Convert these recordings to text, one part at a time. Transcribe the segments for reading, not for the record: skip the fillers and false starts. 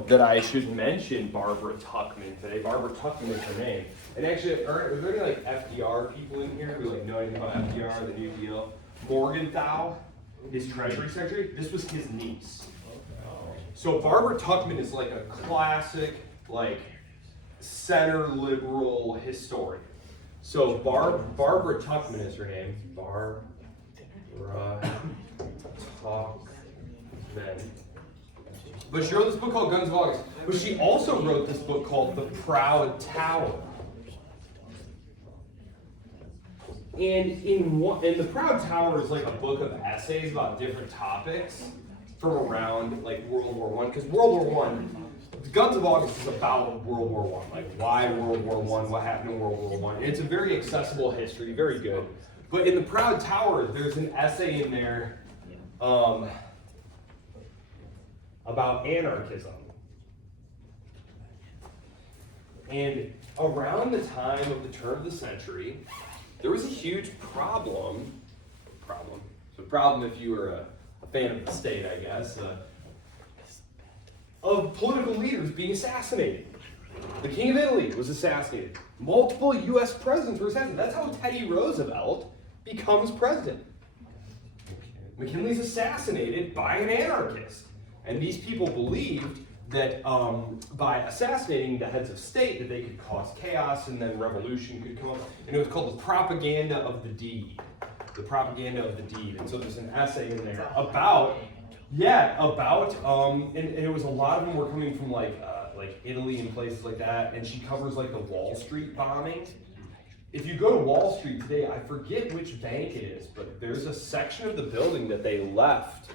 know that I should mention Barbara Tuchman today. Barbara Tuchman is her name. And actually, are there any like FDR people in here who like know anything about FDR, the New Deal? Morgenthau, his Treasury Secretary, this was his niece. So Barbara Tuchman is like a classic, like, center liberal historian. So Barbara Tuchman is her name. Barbara Tuchman. But she wrote this book called Guns of August. But she also wrote this book called The Proud Tower. And The Proud Tower is like a book of essays about different topics from around like World War I. Because World War I, Guns of August is about World War I. Like why World War I, what happened in World War I. And it's a very accessible history, very good. But in The Proud Tower, there's an essay in there about anarchism. And around the time of the turn of the century, there was a huge problem. So problem if you were a fan of the state, I guess, of political leaders being assassinated. The King of Italy was assassinated. Multiple U.S. presidents were assassinated. That's how Teddy Roosevelt becomes president. McKinley's assassinated by an anarchist. And these people believed that by assassinating the heads of state that they could cause chaos and then revolution could come up. And it was called the propaganda of the deed. The propaganda of the deed. And so there's an essay in there about, and it was a lot of them were coming from like Italy and places like that. And she covers like the Wall Street bombing. If you go to Wall Street today, I forget which bank it is, but there's a section of the building that they left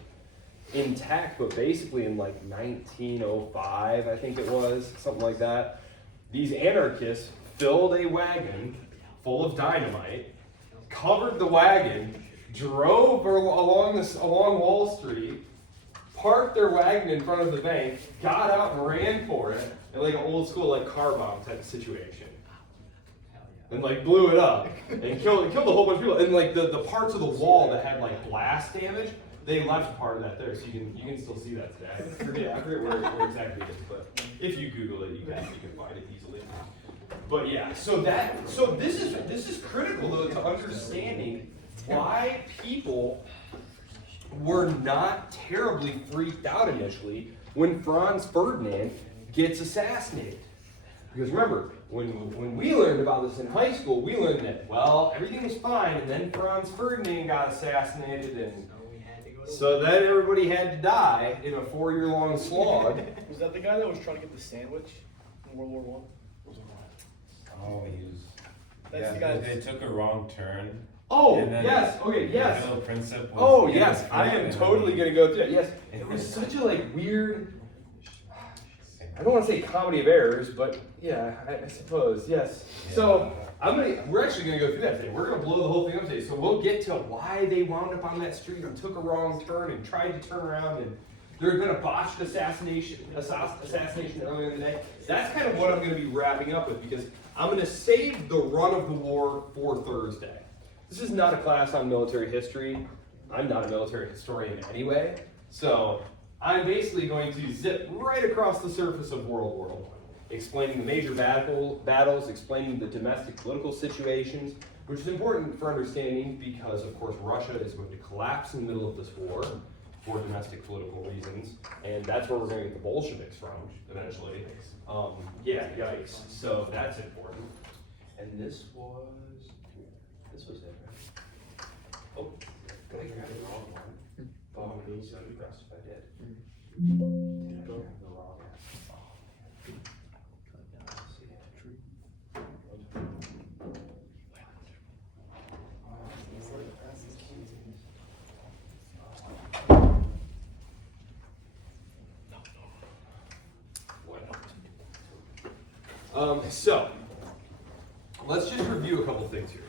intact, but basically in like 1905, I think it was, something like that. These anarchists filled a wagon full of dynamite, covered the wagon, drove along Wall Street, parked their wagon in front of the bank, got out and ran for it, in like an old school like car bomb type of situation. And like blew it up and killed a whole bunch of people. And like the parts of the wall that had like blast damage, they left part of that there, so you can still see that today. I forget where exactly it is, but if you Google it, you can find it easily. But yeah, so this is critical though to understanding why people were not terribly freaked out initially when Franz Ferdinand gets assassinated. Because remember, when we learned about this in high school, we learned that, well, everything was fine, and then Franz Ferdinand got assassinated, and so then everybody had to die in a 4-year-long slog. Was that the guy that was trying to get the sandwich in World War I? Oh, he was. That's the guy. They took a wrong turn. Oh, yes, okay, yes. The little princip was, oh, yes, I am totally going to go through that. Yes, it was such a like weird, I don't want to say comedy of errors, but yeah, I suppose, yes. Yeah. So we're actually going to go through that today. We're going to blow the whole thing up today. So we'll get to why they wound up on that street and took a wrong turn and tried to turn around, and there had been a botched assassination earlier in the day. That's kind of what I'm going to be wrapping up with, because I'm going to save the run of the war for Thursday. This is not a class on military history. I'm not a military historian anyway, so I'm basically going to zip right across the surface of World War I, explaining the major battles, explaining the domestic political situations, which is important for understanding because, of course, Russia is going to collapse in the middle of this war for domestic political reasons, and that's where we're going to get the Bolsheviks from eventually. Yikes. So that's important. And this was it, right? Oh, I grabbed the wrong one. Oh, I'm so impressed if I did. Did I grab the wrong one? So, let's just review a couple things here.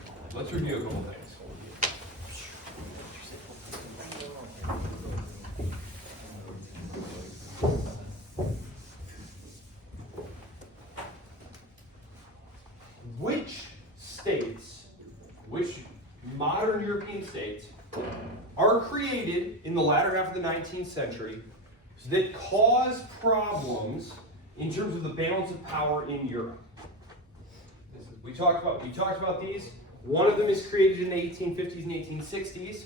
Which modern European states are created in the latter half of the 19th century that cause problems in terms of the balance of power in Europe. We talked about these. One of them is created in the 1850s and 1860s.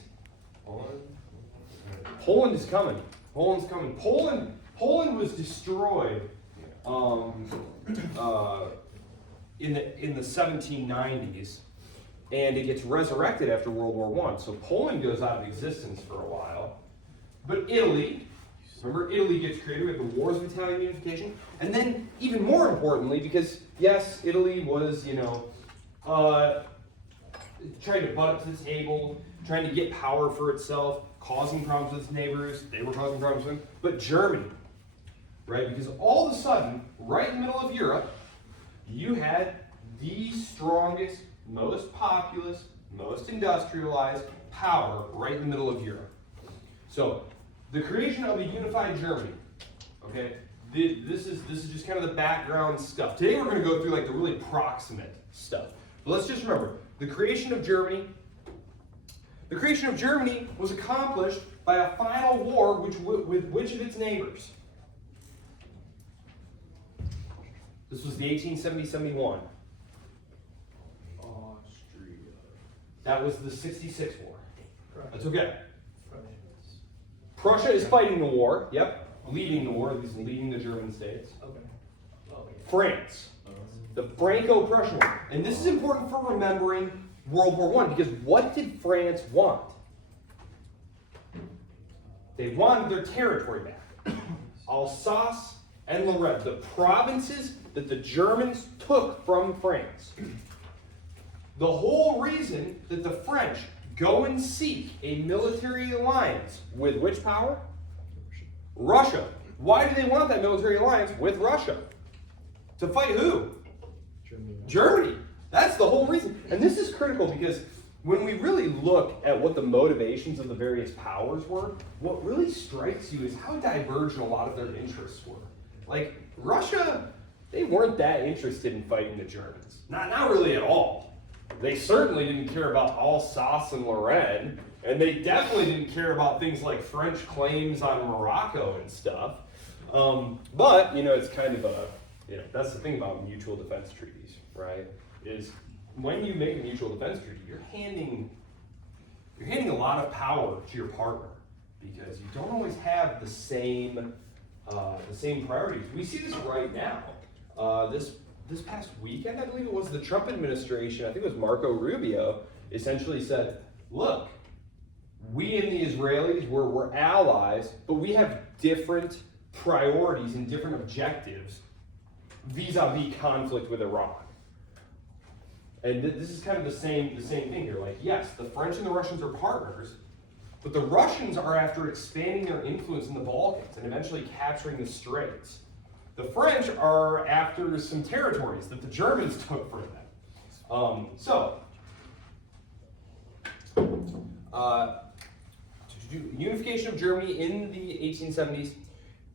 Poland is coming. Poland's coming. Poland was destroyed in the 1790s, and it gets resurrected after World War I. So Poland goes out of existence for a while. But Italy, remember, Italy gets created with the Wars of Italian Unification, and then even more importantly, because yes, Italy was, trying to butt up to the table, trying to get power for itself, causing problems with its neighbors. They were causing problems with them. But Germany, right? Because all of a sudden, right in the middle of Europe, you had the strongest, most populous, most industrialized power right in the middle of Europe. So, the creation of a unified Germany, okay? This is just kind of the background stuff. Today we're going to go through like the really proximate stuff. But let's just remember, the creation of Germany was accomplished by a final war with which of its neighbors? This was the 1870-71. Austria. That was the 66 war. Prussia. That's okay. Prussia. Prussia is fighting the war. Yep. Leading the war, at least leading the German states. Okay. Okay. France. The Franco-Prussian War. And this is important for remembering World War I, because what did France want? They wanted their territory back. Alsace and Lorraine, the provinces that the Germans took from France. The whole reason that the French go and seek a military alliance with which power? Russia. Why do they want that military alliance with Russia? To fight who? Germany. That's the whole reason. And this is critical because when we really look at what the motivations of the various powers were, what really strikes you is how divergent a lot of their interests were. Like, Russia, they weren't that interested in fighting the Germans. Not really at all. They certainly didn't care about Alsace and Lorraine, and they definitely didn't care about things like French claims on Morocco and stuff. But, it's kind of that's the thing about mutual defense treaties, right? Is when you make a mutual defense treaty, you're handing a lot of power to your partner because you don't always have the same priorities. We see this right now. This past weekend, I believe it was, the Trump administration, I think it was Marco Rubio, essentially said, look, we and the Israelis, we're allies, but we have different priorities and different objectives vis-a-vis conflict with Iran. And this is kind of the same thing here. Like, yes, the French and the Russians are partners, but the Russians are after expanding their influence in the Balkans and eventually capturing the Straits. The French are after some territories that the Germans took from them. Unification of Germany in the 1870s.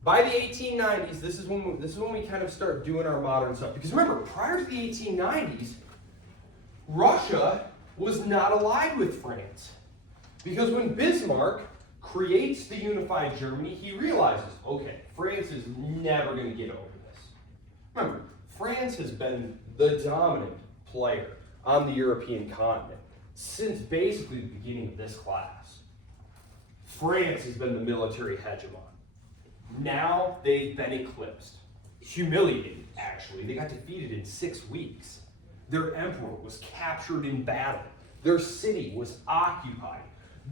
By the 1890s, this is when we kind of start doing our modern stuff. Because remember, prior to the 1890s, Russia was not allied with France. Because when Bismarck creates the unified Germany, he realizes, okay, France is never going to get over this. Remember, France has been the dominant player on the European continent since basically the beginning of this class. France has been the military hegemon. Now they've been eclipsed. Humiliated, actually. They got defeated in 6 weeks. Their emperor was captured in battle. Their city was occupied.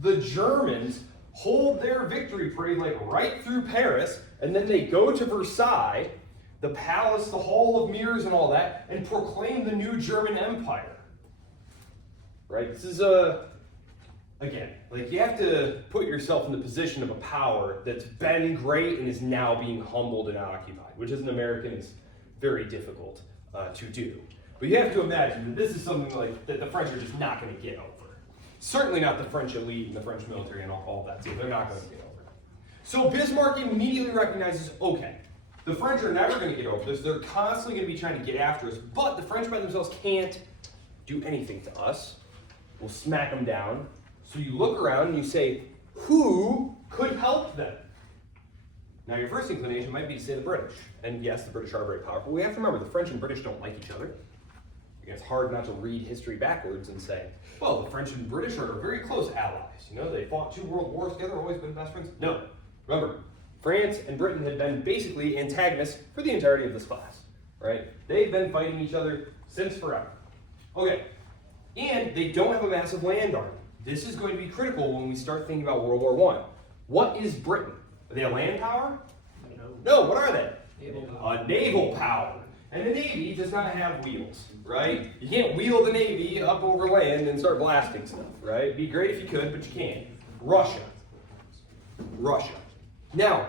The Germans hold their victory parade like right through Paris, and then they go to Versailles, the palace, the Hall of Mirrors and all that, and proclaim the new German Empire. Right? This is again, like you have to put yourself in the position of a power that's been great and is now being humbled and occupied, which as an American is very difficult to do. But you have to imagine that this is something like that the French are just not going to get over. Certainly not the French elite and the French military and all that too. They're not going to get over it. So Bismarck immediately recognizes, okay, the French are never going to get over this. They're constantly going to be trying to get after us, but the French by themselves can't do anything to us. We'll smack them down. So you look around and you say, who could help them? Now your first inclination might be to say the British. And yes, the British are very powerful. We have to remember the French and British don't like each other. It's hard not to read history backwards and say, well, the French and British are very close allies. You know, they fought 2 world wars together, always been best friends. No. Remember, France and Britain had been basically antagonists for the entirety of this class, right? They've been fighting each other since forever. Okay, and they don't have a massive land army. This is going to be critical when we start thinking about World War I. What is Britain? Are they a land power? No, what are they? A naval power. And the Navy does not have wheels, right? You can't wheel the Navy up over land and start blasting stuff, right? It'd be great if you could, but you can't. Russia. Now,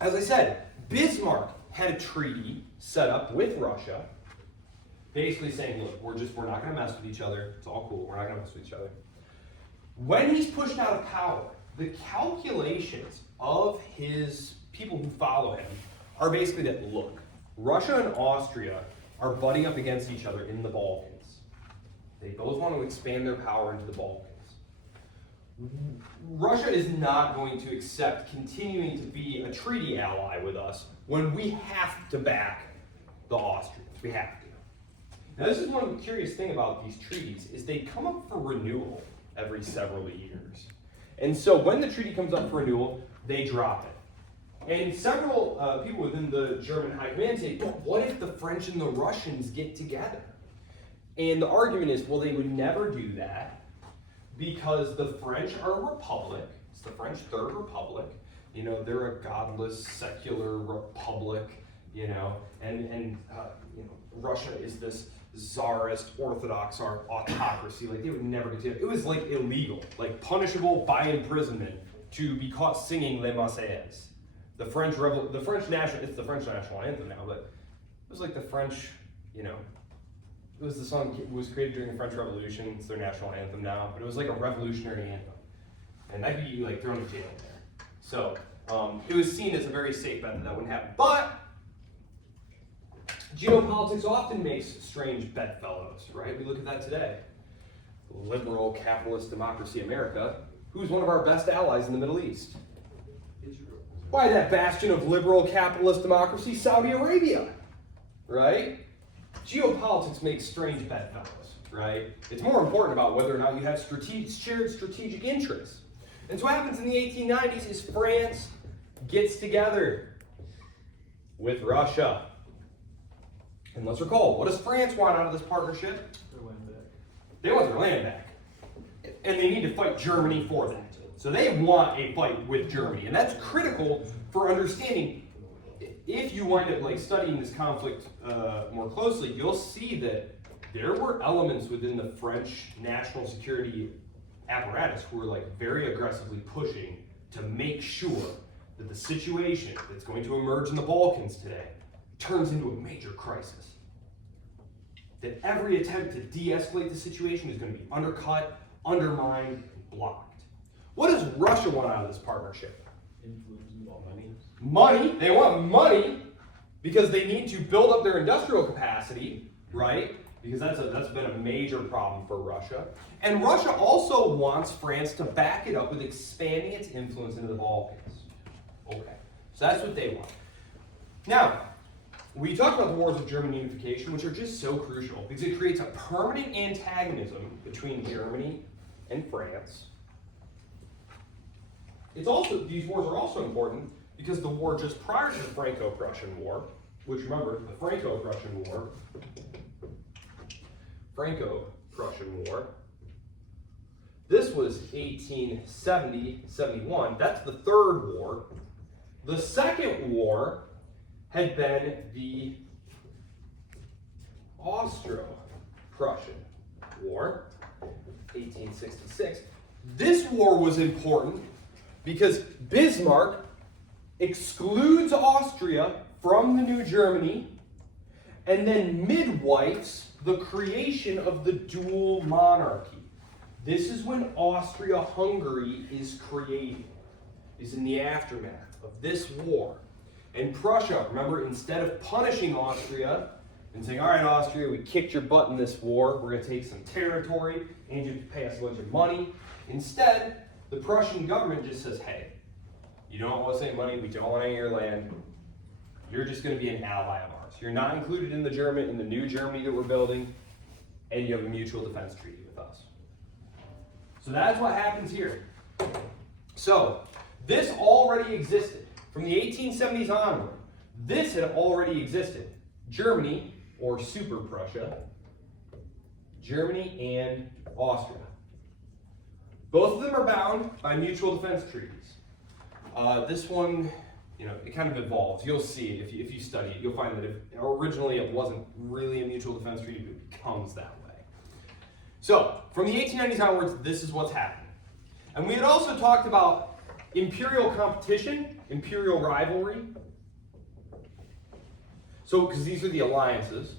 as I said, Bismarck had a treaty set up with Russia, basically saying, look, we're not going to mess with each other. It's all cool. We're not going to mess with each other. When he's pushed out of power, the calculations of his people who follow him are basically that, look, Russia and Austria are butting up against each other in the Balkans. They both want to expand their power into the Balkans. Russia is not going to accept continuing to be a treaty ally with us when we have to back the Austrians. We have to. Now, this is one curious thing about these treaties, is they come up for renewal every several years. And so when the treaty comes up for renewal, they drop it. And several people within the German high command say, but what if the French and the Russians get together? And the argument is, well, they would never do that because the French are a republic. It's the French Third Republic. You know, they're a godless, secular republic, you know, and you know, Russia is this czarist, orthodox autocracy. Like, they would never get together. It was like illegal, like punishable by imprisonment to be caught singing Les Marseillaise. The French national, it's the French national anthem now, but it was like the French, you know, it was the song, it was created during the French Revolution. It's their national anthem now, but it was like a revolutionary anthem. And that could be like thrown in jail there. So it was seen as a very safe bet that wouldn't happen. But geopolitics often makes strange bedfellows, right? We look at that today. Liberal capitalist democracy America, who's one of our best allies in the Middle East? Why, that bastion of liberal capitalist democracy, Saudi Arabia, right? Geopolitics makes strange bedfellows, right? It's more important about whether or not you have shared strategic interests. And so what happens in the 1890s is France gets together with Russia. And let's recall, what does France want out of this partnership? Their land back. They want their land back. And they need to fight Germany for that. So they want a fight with Germany. And that's critical for understanding. If you wind up like studying this conflict more closely, you'll see that there were elements within the French national security apparatus who were like very aggressively pushing to make sure that the situation that's going to emerge in the Balkans today turns into a major crisis. That every attempt to de-escalate the situation is going to be undercut, undermined, blocked. What does Russia want out of this partnership? Money. They want money because they need to build up their industrial capacity, right? Because that's been a major problem for Russia. And Russia also wants France to back it up with expanding its influence into the Balkans. Okay, so that's what they want. Now, we talked about the wars of German unification, which are just so crucial because it creates a permanent antagonism between Germany and France. It's also, these wars are also important because the war just prior to the Franco-Prussian War, which remember, the Franco-Prussian War, this was 1870-71, that's the third war. The second war had been the Austro-Prussian War, 1866. This war was important because Bismarck excludes Austria from the new Germany and then midwifes the creation of the dual monarchy. This is when Austria-Hungary is created, is in the aftermath of this war. And Prussia, remember, instead of punishing Austria and saying, all right, Austria, we kicked your butt in this war, we're going to take some territory, and you pay us a bunch of money. Instead, the Prussian government just says, hey, You don't owe us any money. We don't want any of your land. You're just going to be an ally of ours. You're not included in the new Germany that we're building, and you have a mutual defense treaty with us. So that's what happens here. So this already existed from the 1870s onward. This had already existed. Germany, or Super Prussia, Germany and Austria. Both of them are bound by mutual defense treaties. This one, it kind of evolves. You'll see if you study it, you'll find that originally it wasn't really a mutual defense treaty, but it becomes that way. So, from the 1890s onwards, this is what's happening. And we had also talked about imperial competition, imperial rivalry. So, because these are the alliances,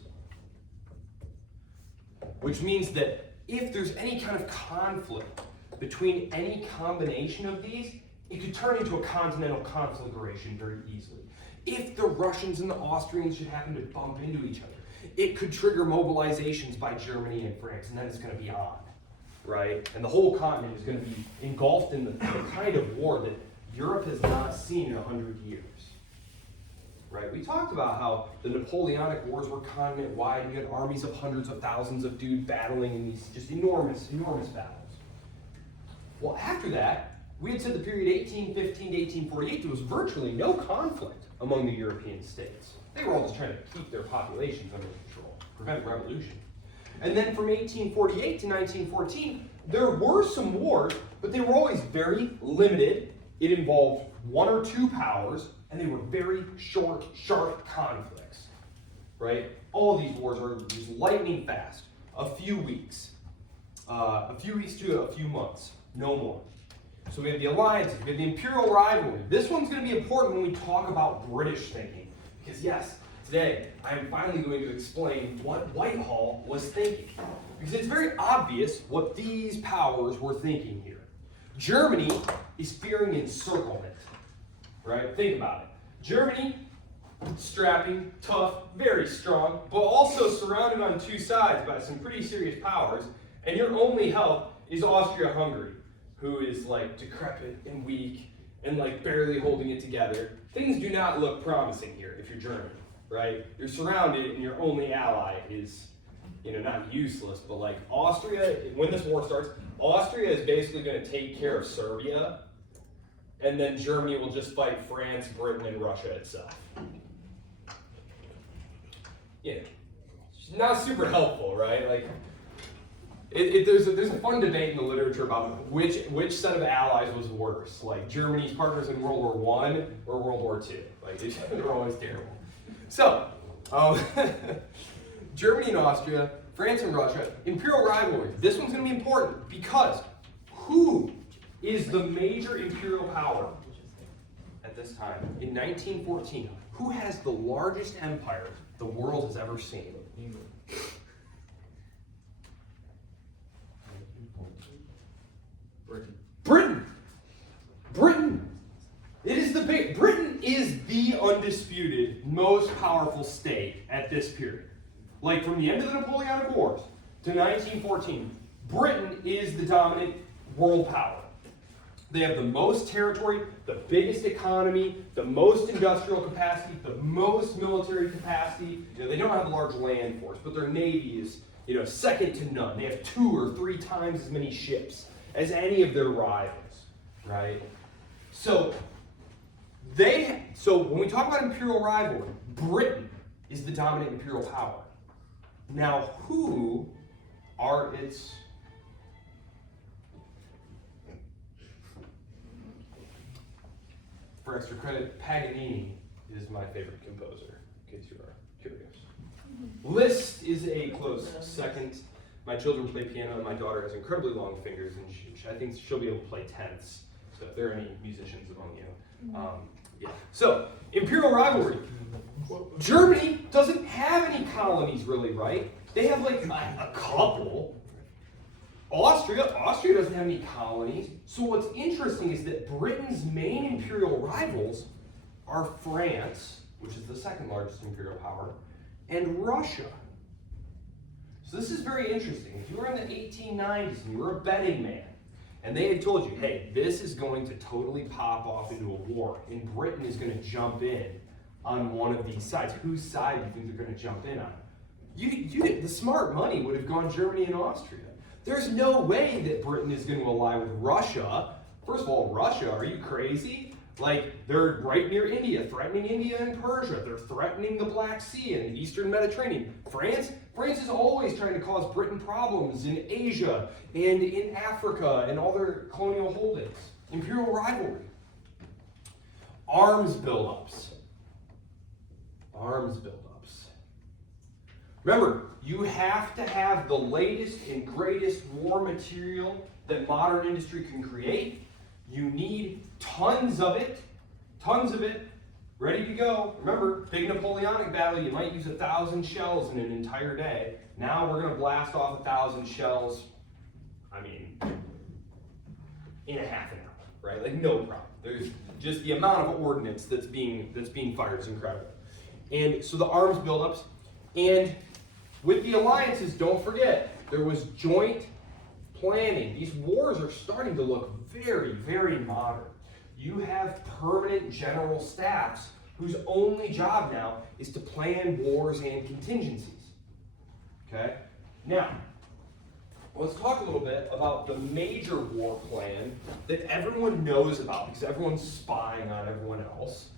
which means that if there's any kind of conflict between any combination of these, it could turn into a continental conflagration very easily. If the Russians and the Austrians should happen to bump into each other, it could trigger mobilizations by Germany and France, and then it's going to be on, right? And the whole continent is going to be engulfed in the kind of war that Europe has not seen in 100 years, right? We talked about how the Napoleonic Wars were continent-wide, and you had armies of hundreds of thousands of dudes battling in these just enormous, enormous battles. Well, after that, we had said the period 1815 to 1848, there was virtually no conflict among the European states. They were all just trying to keep their populations under control, prevent revolution. And then from 1848 to 1914, there were some wars, but they were always very limited. It involved one or two powers, and they were very short, sharp conflicts, right? All of these wars are just lightning fast, a few weeks to a few months, no more. So we have the alliances, we have the imperial rivalry. This one's going to be important when we talk about British thinking. Because yes, today I am finally going to explain what Whitehall was thinking. Because it's very obvious what these powers were thinking here. Germany is fearing encirclement, right? Think about it. Germany, strapping, tough, very strong, but also surrounded on two sides by some pretty serious powers. And your only help is Austria-Hungary, who is like decrepit and weak and like barely holding it together. Things do not look promising here if you're German, right? You're surrounded and your only ally is, not useless, but like Austria, when this war starts, Austria is basically going to take care of Serbia, and then Germany will just fight France, Britain, and Russia itself. It's not super helpful, right? Like, there's a fun debate in the literature about which set of allies was worse, like Germany's partners in World War I or World War II. Like they're always terrible. So, Germany and Austria, France and Russia, imperial rivalry. This one's going to be important because who is the major imperial power at this time in 1914? Who has the largest empire the world has ever seen? Britain. Britain is the undisputed, most powerful state at this period. Like from the end of the Napoleonic Wars to 1914, Britain is the dominant world power. They have the most territory, the biggest economy, the most industrial capacity, the most military capacity. They don't have a large land force, but their navy is, second to none. They have 2 or 3 times as many ships as any of their rivals, right? So when we talk about imperial rivalry, Britain is the dominant imperial power. Now, who are its for extra credit, Paganini is my favorite composer, in case you are curious. Liszt is a close second. My children play piano, and my daughter has incredibly long fingers, and I think she'll be able to play tenths. So if there are any musicians among you. So, imperial rivalry. Germany doesn't have any colonies really, right? They have like a couple. Austria doesn't have any colonies. So what's interesting is that Britain's main imperial rivals are France, which is the second largest imperial power, and Russia. So this is very interesting. If you were in the 1890s and you were a betting man, And they had told you, hey, this is going to totally pop off into a war, and Britain is going to jump in on one of these sides. Whose side do you think they're going to jump in on? The smart money would have gone Germany and Austria. There's no way that Britain is going to ally with Russia. First of all, Russia, are you crazy? Like, they're right near India, threatening India and Persia. They're threatening the Black Sea and the Eastern Mediterranean. France is always trying to cause Britain problems in Asia and in Africa and all their colonial holdings. Imperial rivalry. Arms buildups. Arms buildups. Remember, you have to have the latest and greatest war material that modern industry can create. You need tons of it, ready to go. Remember, big Napoleonic battle, you might use 1,000 shells in an entire day. Now we're gonna blast off 1,000 shells, in a half an hour, right? Like, no problem. There's just the amount of ordnance that's being fired is incredible. And so the arms buildups, and with the alliances, don't forget, there was joint planning. These wars are starting to look very, very modern. You have permanent general staffs whose only job now is to plan wars and contingencies. Okay? Now, let's talk a little bit about the major war plan that everyone knows about because everyone's spying on everyone else.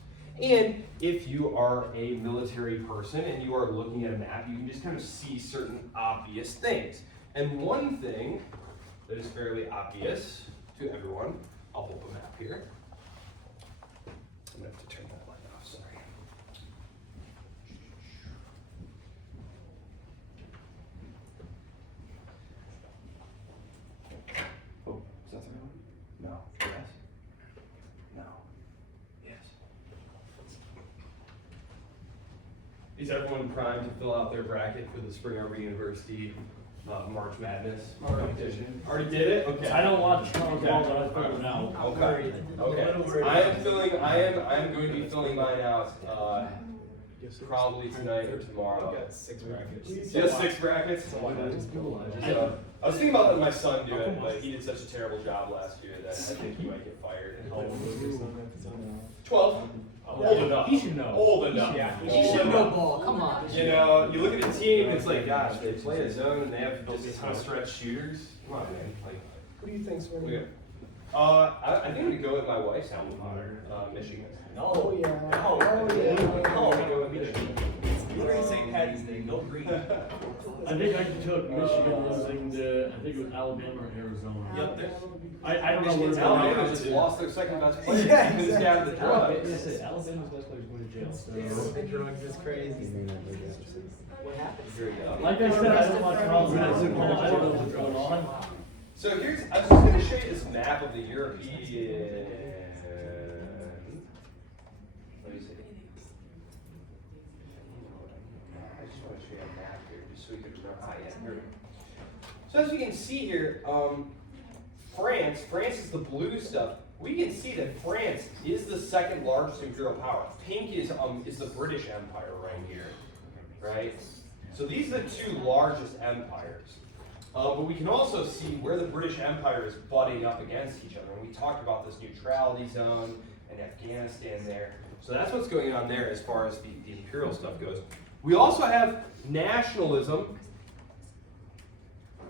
And if you are a military person and you are looking at a map, you can just kind of see certain obvious things. And one thing that is fairly obvious to everyone, I'll pull up a map here. I'm going to have to turn that light off, sorry. Oh, is that the right one? No. Yes? No. Yes. Is everyone primed to fill out their bracket for the Spring Arbor University March Madness competition? Already did it? Okay. I don't watch college ball, but I fill it out. Okay. Okay. I am going to be filling mine out probably tonight or tomorrow. I've got 6 brackets. Just 6 brackets? I was thinking about letting my son do it, but he did such a terrible job last year that I think he might get fired. 12. Old enough. He should know. Old enough. Yeah. He should know ball, come on. You know, you look at the team, it's like, gosh, they play a zone and they have just a ton of stretch shooters. Come on, man. Like, Who do you think's winning? we got, I think I'm gonna go with my wife's alma mater, Michigan. Oh yeah. Oh, yeah. I'm gonna go with Michigan. You were in St. Patty's Day, go green. I think I took Michigan losing to, I think it was Alabama or Arizona. Yep. I don't know what it's Alabama just lost their second best player. Yeah, Because it's down to the drugs. Alabama's best players going to jail. The drugs is crazy. What happened? Here we go. Like I said, I don't watch college ball, I don't know what's going on. So I was just gonna show you this map of the European. Let me see. I just want to show you a map here, just so we can remember. Yeah, here we go. So as you can see here, France is the blue stuff. We can see that France is the second largest imperial power. Pink is the British Empire right here, right? So these are the 2 largest empires. But we can also see where the British Empire is butting up against each other. And we talked about this neutrality zone and Afghanistan there. So that's what's going on there as far as the imperial stuff goes. We also have nationalism.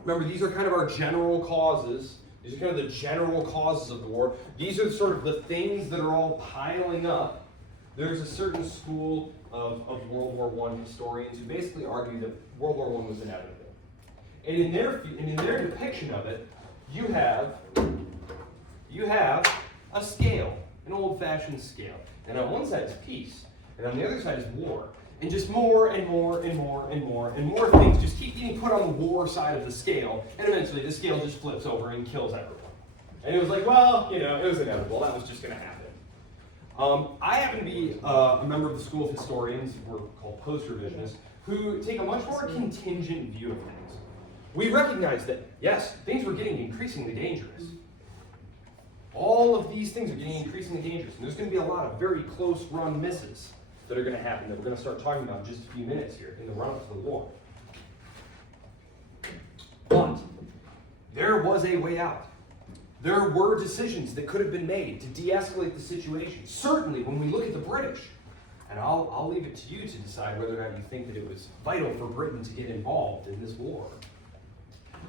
Remember, these are kind of our general causes. These are kind of the general causes of the war. These are sort of the things that are all piling up. There's a certain school of World War I historians who basically argue that World War I was inevitable. And in their depiction of it, you have a scale, an old-fashioned scale. And on one side is peace, and on the other side is war. And just more and more and more and more and more things just keep getting put on the war side of the scale, and eventually the scale just flips over and kills everyone. And it was like, well, you know, it was inevitable. That was just going to happen. I happen to be a member of the School of Historians, we're called post-revisionists, who take a much more contingent view of things. We recognize that, yes, things were getting increasingly dangerous. All of these things are getting increasingly dangerous, and there's going to be a lot of very close-run misses that are going to happen that we're going to start talking about in just a few minutes here in the run-up to the war. But there was a way out. There were decisions that could have been made to de-escalate the situation. Certainly, when we look at the British, and I'll leave it to you to decide whether or not you think that it was vital for Britain to get involved in this war.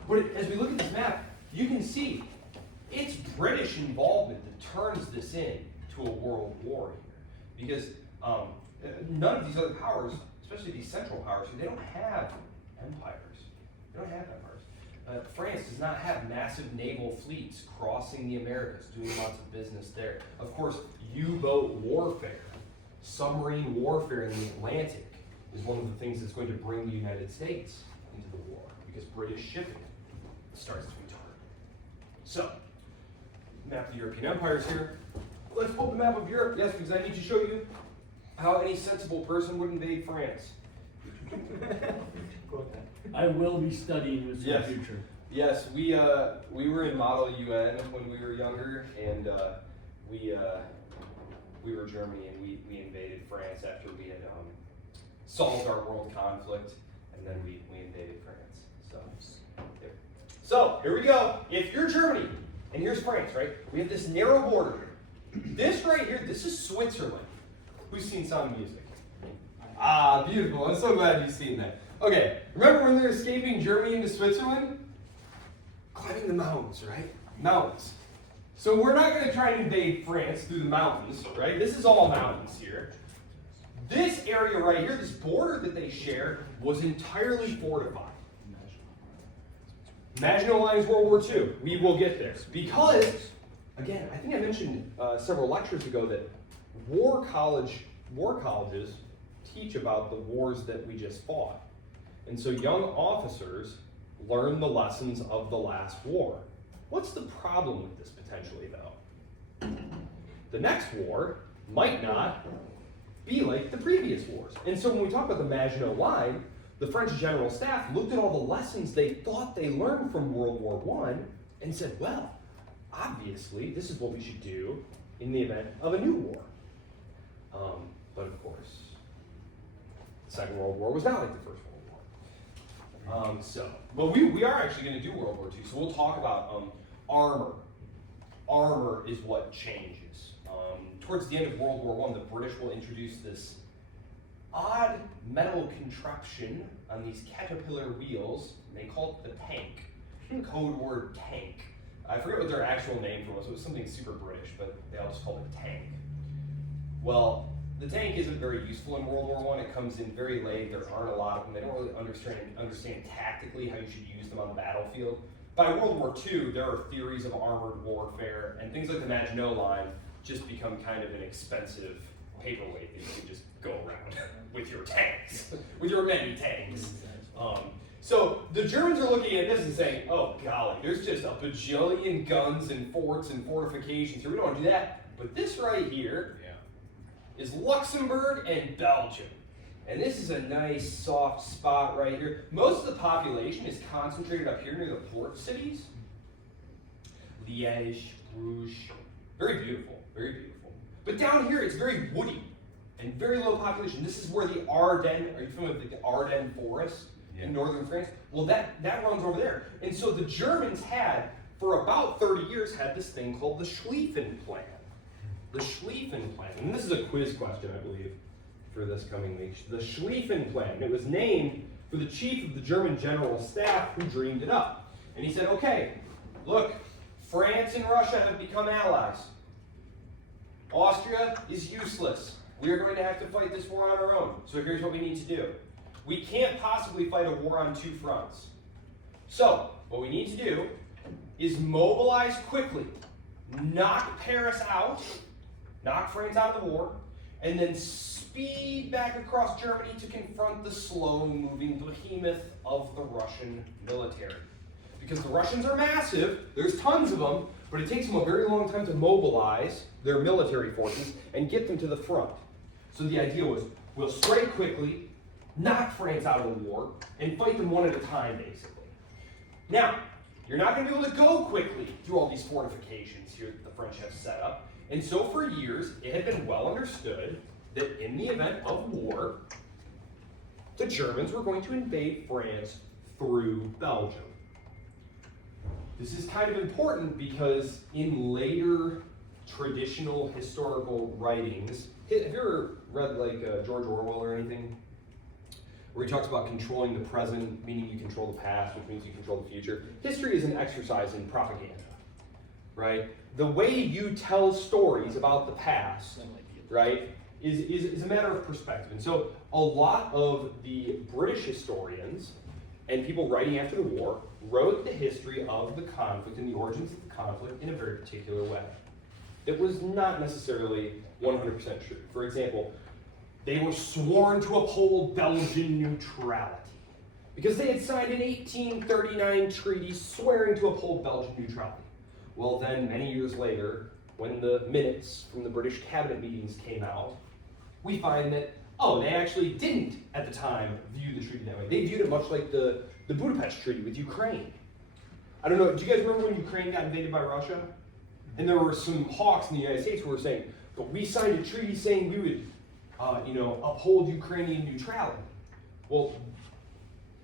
But as we look at this map, you can see it's British involvement that turns this into a world war here. Because none of these other powers, especially these central powers, they don't have empires. They don't have empires. France does not have massive naval fleets crossing the Americas, doing lots of business there. Of course, U-boat warfare, submarine warfare in the Atlantic is one of the things that's going to bring the United States into the war, because British shipping starts to return. So, map of the European empires here. Let's pull up the map of Europe, yes, because I need to show you how any sensible person would invade France. I will be studying this in Yes. the future. Yes, we were in Model UN when we were younger, and we were Germany, and we invaded France after we had solved our world conflict, and then we invaded France. So here we go. If you're Germany, and here's France, right? We have this narrow border. This right here, this is Switzerland. Who's seen Sound of Music? Ah, beautiful. I'm so glad you've seen that. Okay, remember when they're escaping Germany into Switzerland? Climbing the mountains, right? Mountains. So we're not going to try and invade France through the mountains, right? This is all mountains here. This area right here, this border that they share, was entirely fortified. Maginot Lines, World War II. We will get there. Because, again, I think I mentioned several lectures ago that war colleges teach about the wars that we just fought. And so young officers learn the lessons of the last war. What's the problem with this potentially, though? The next war might not be like the previous wars. And so when we talk about the Maginot Line, the French General Staff looked at all the lessons they thought they learned from World War I and said, well, obviously, this is what we should do in the event of a new war. But of course, the Second World War was not like the First World War. But we are actually going to do World War II, so we'll talk about armor. Armor is what changes. Towards the end of World War I, the British will introduce this odd metal contraption on these caterpillar wheels, and they call it the tank. Code word tank. I forget what their actual name was. It was something super British, but they all just called it tank. Well, the tank isn't very useful in World War I. It comes in very late. There aren't a lot of them. They don't really understand tactically how you should use them on the battlefield. By World War II, there are theories of armored warfare, and things like the Maginot Line just become kind of an expensive paperweight that you can just go around with your tanks, with your many tanks. So the Germans are looking at this and saying, oh golly, there's just a bajillion guns and forts and fortifications here. We don't want to do that. But this right here is Luxembourg and Belgium. And this is a nice soft spot right here. Most of the population is concentrated up here near the port cities. Liège, Bruges, very beautiful, very beautiful. But down here it's very woody and very low population. This is where the Ardennes, are you familiar with the Ardennes forest in northern France? Well, that runs over there. And so the Germans had, for about 30 years, had this thing called the Schlieffen Plan. The Schlieffen Plan, and this is a quiz question, I believe, for this coming week. The Schlieffen Plan. It was named for the chief of the German General Staff who dreamed it up. And he said, okay, look, France and Russia have become allies. Austria is useless. We are going to have to fight this war on our own. So here's what we need to do. We can't possibly fight a war on two fronts. So what we need to do is mobilize quickly, knock Paris out, knock France out of the war, and then speed back across Germany to confront the slow-moving behemoth of the Russian military. Because the Russians are massive, there's tons of them, but it takes them a very long time to mobilize their military forces and get them to the front. So the idea was, we'll strike quickly, knock France out of the war, and fight them one at a time, basically. Now, you're not going to be able to go quickly through all these fortifications here that the French have set up. And so for years, it had been well understood that in the event of war, the Germans were going to invade France through Belgium. This is kind of important because in later traditional historical writings, have you ever read like George Orwell or anything? Where he talks about controlling the present, meaning you control the past, which means you control the future. History is an exercise in propaganda, right? The way you tell stories about the past, right, is a matter of perspective. And so a lot of the British historians and people writing after the war wrote the history of the conflict and the origins of the conflict in a very particular way. It was not necessarily 100% true. For example, they were sworn to uphold Belgian neutrality because they had signed an 1839 treaty swearing to uphold Belgian neutrality. Well, then, many years later, when the minutes from the British cabinet meetings came out, we find that, oh, they actually didn't, at the time, view the treaty that way. They viewed it much like the Budapest Treaty with Ukraine. I don't know, do you guys remember when Ukraine got invaded by Russia? And there were some hawks in the United States who were saying, but we signed a treaty saying we would uphold Ukrainian neutrality. Well,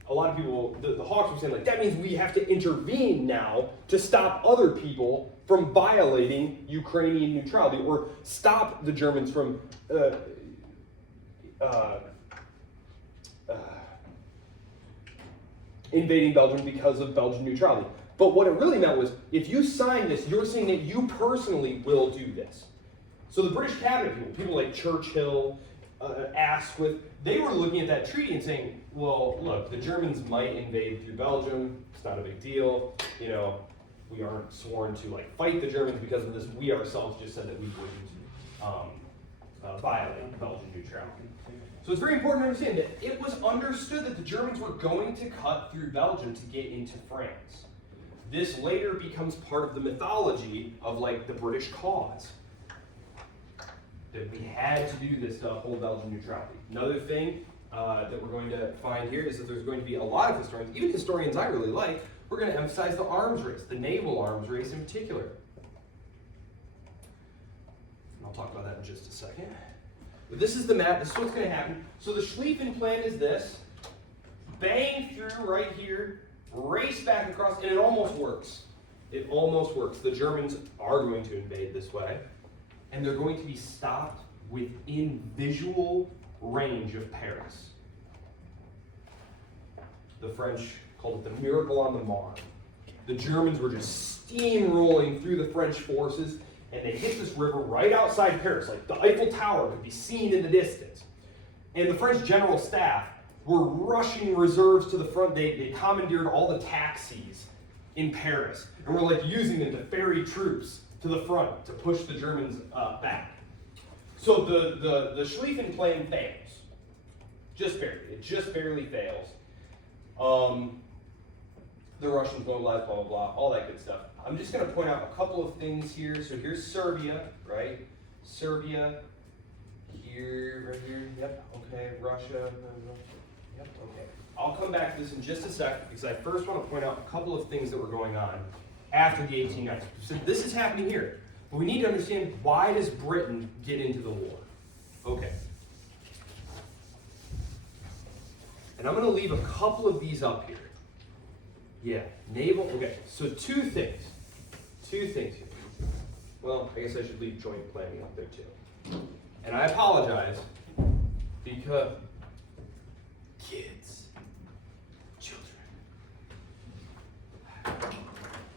a lot of people, the hawks were saying, like, that means we have to intervene now to stop other people from violating Ukrainian neutrality, or stop the Germans from invading Belgium because of Belgian neutrality. But what it really meant was, if you sign this, you're saying that you personally will do this. So the British cabinet people like Churchill, Asquith, they were looking at that treaty and saying, well, look, the Germans might invade through Belgium, it's not a big deal, you know, we aren't sworn to like fight the Germans because of this, we ourselves just said that we wouldn't violate Belgian neutrality. So it's very important to understand that it was understood that the Germans were going to cut through Belgium to get into France. This later becomes part of the mythology of like the British cause. That we had to do this to uphold Belgian neutrality. Another thing that we're going to find here is that there's going to be a lot of historians, even historians I really like, we're going to emphasize the arms race, the naval arms race in particular. And I'll talk about that in just a second. But this is the map, this is what's going to happen. So the Schlieffen plan is this, bang through right here, race back across, and it almost works. It almost works. The Germans are going to invade this way, and they're going to be stopped within visual range of Paris. The French called it the Miracle on the Marne. The Germans were just steamrolling through the French forces, and they hit this river right outside Paris. Like the Eiffel Tower could be seen in the distance. And the French general staff were rushing reserves to the front. They commandeered all the taxis in Paris, and were like using them to ferry troops to the front to push the Germans back. So the Schlieffen plan fails. Just barely. It just barely fails. The Russians mobilized, blah, blah, blah, all that good stuff. I'm just going to point out a couple of things here. So here's Serbia, right? Serbia, here, right here, yep, okay, Russia, yep, okay. I'll come back to this in just a sec, because I first want to point out a couple of things that were going on after the 1890s. So this is happening here, but we need to understand, why does Britain get into the war? Okay. And I'm going to leave a couple of these up here. Yeah, naval, okay, so two things here. Well, I guess I should leave joint planning up there too. And I apologize, because kids, children,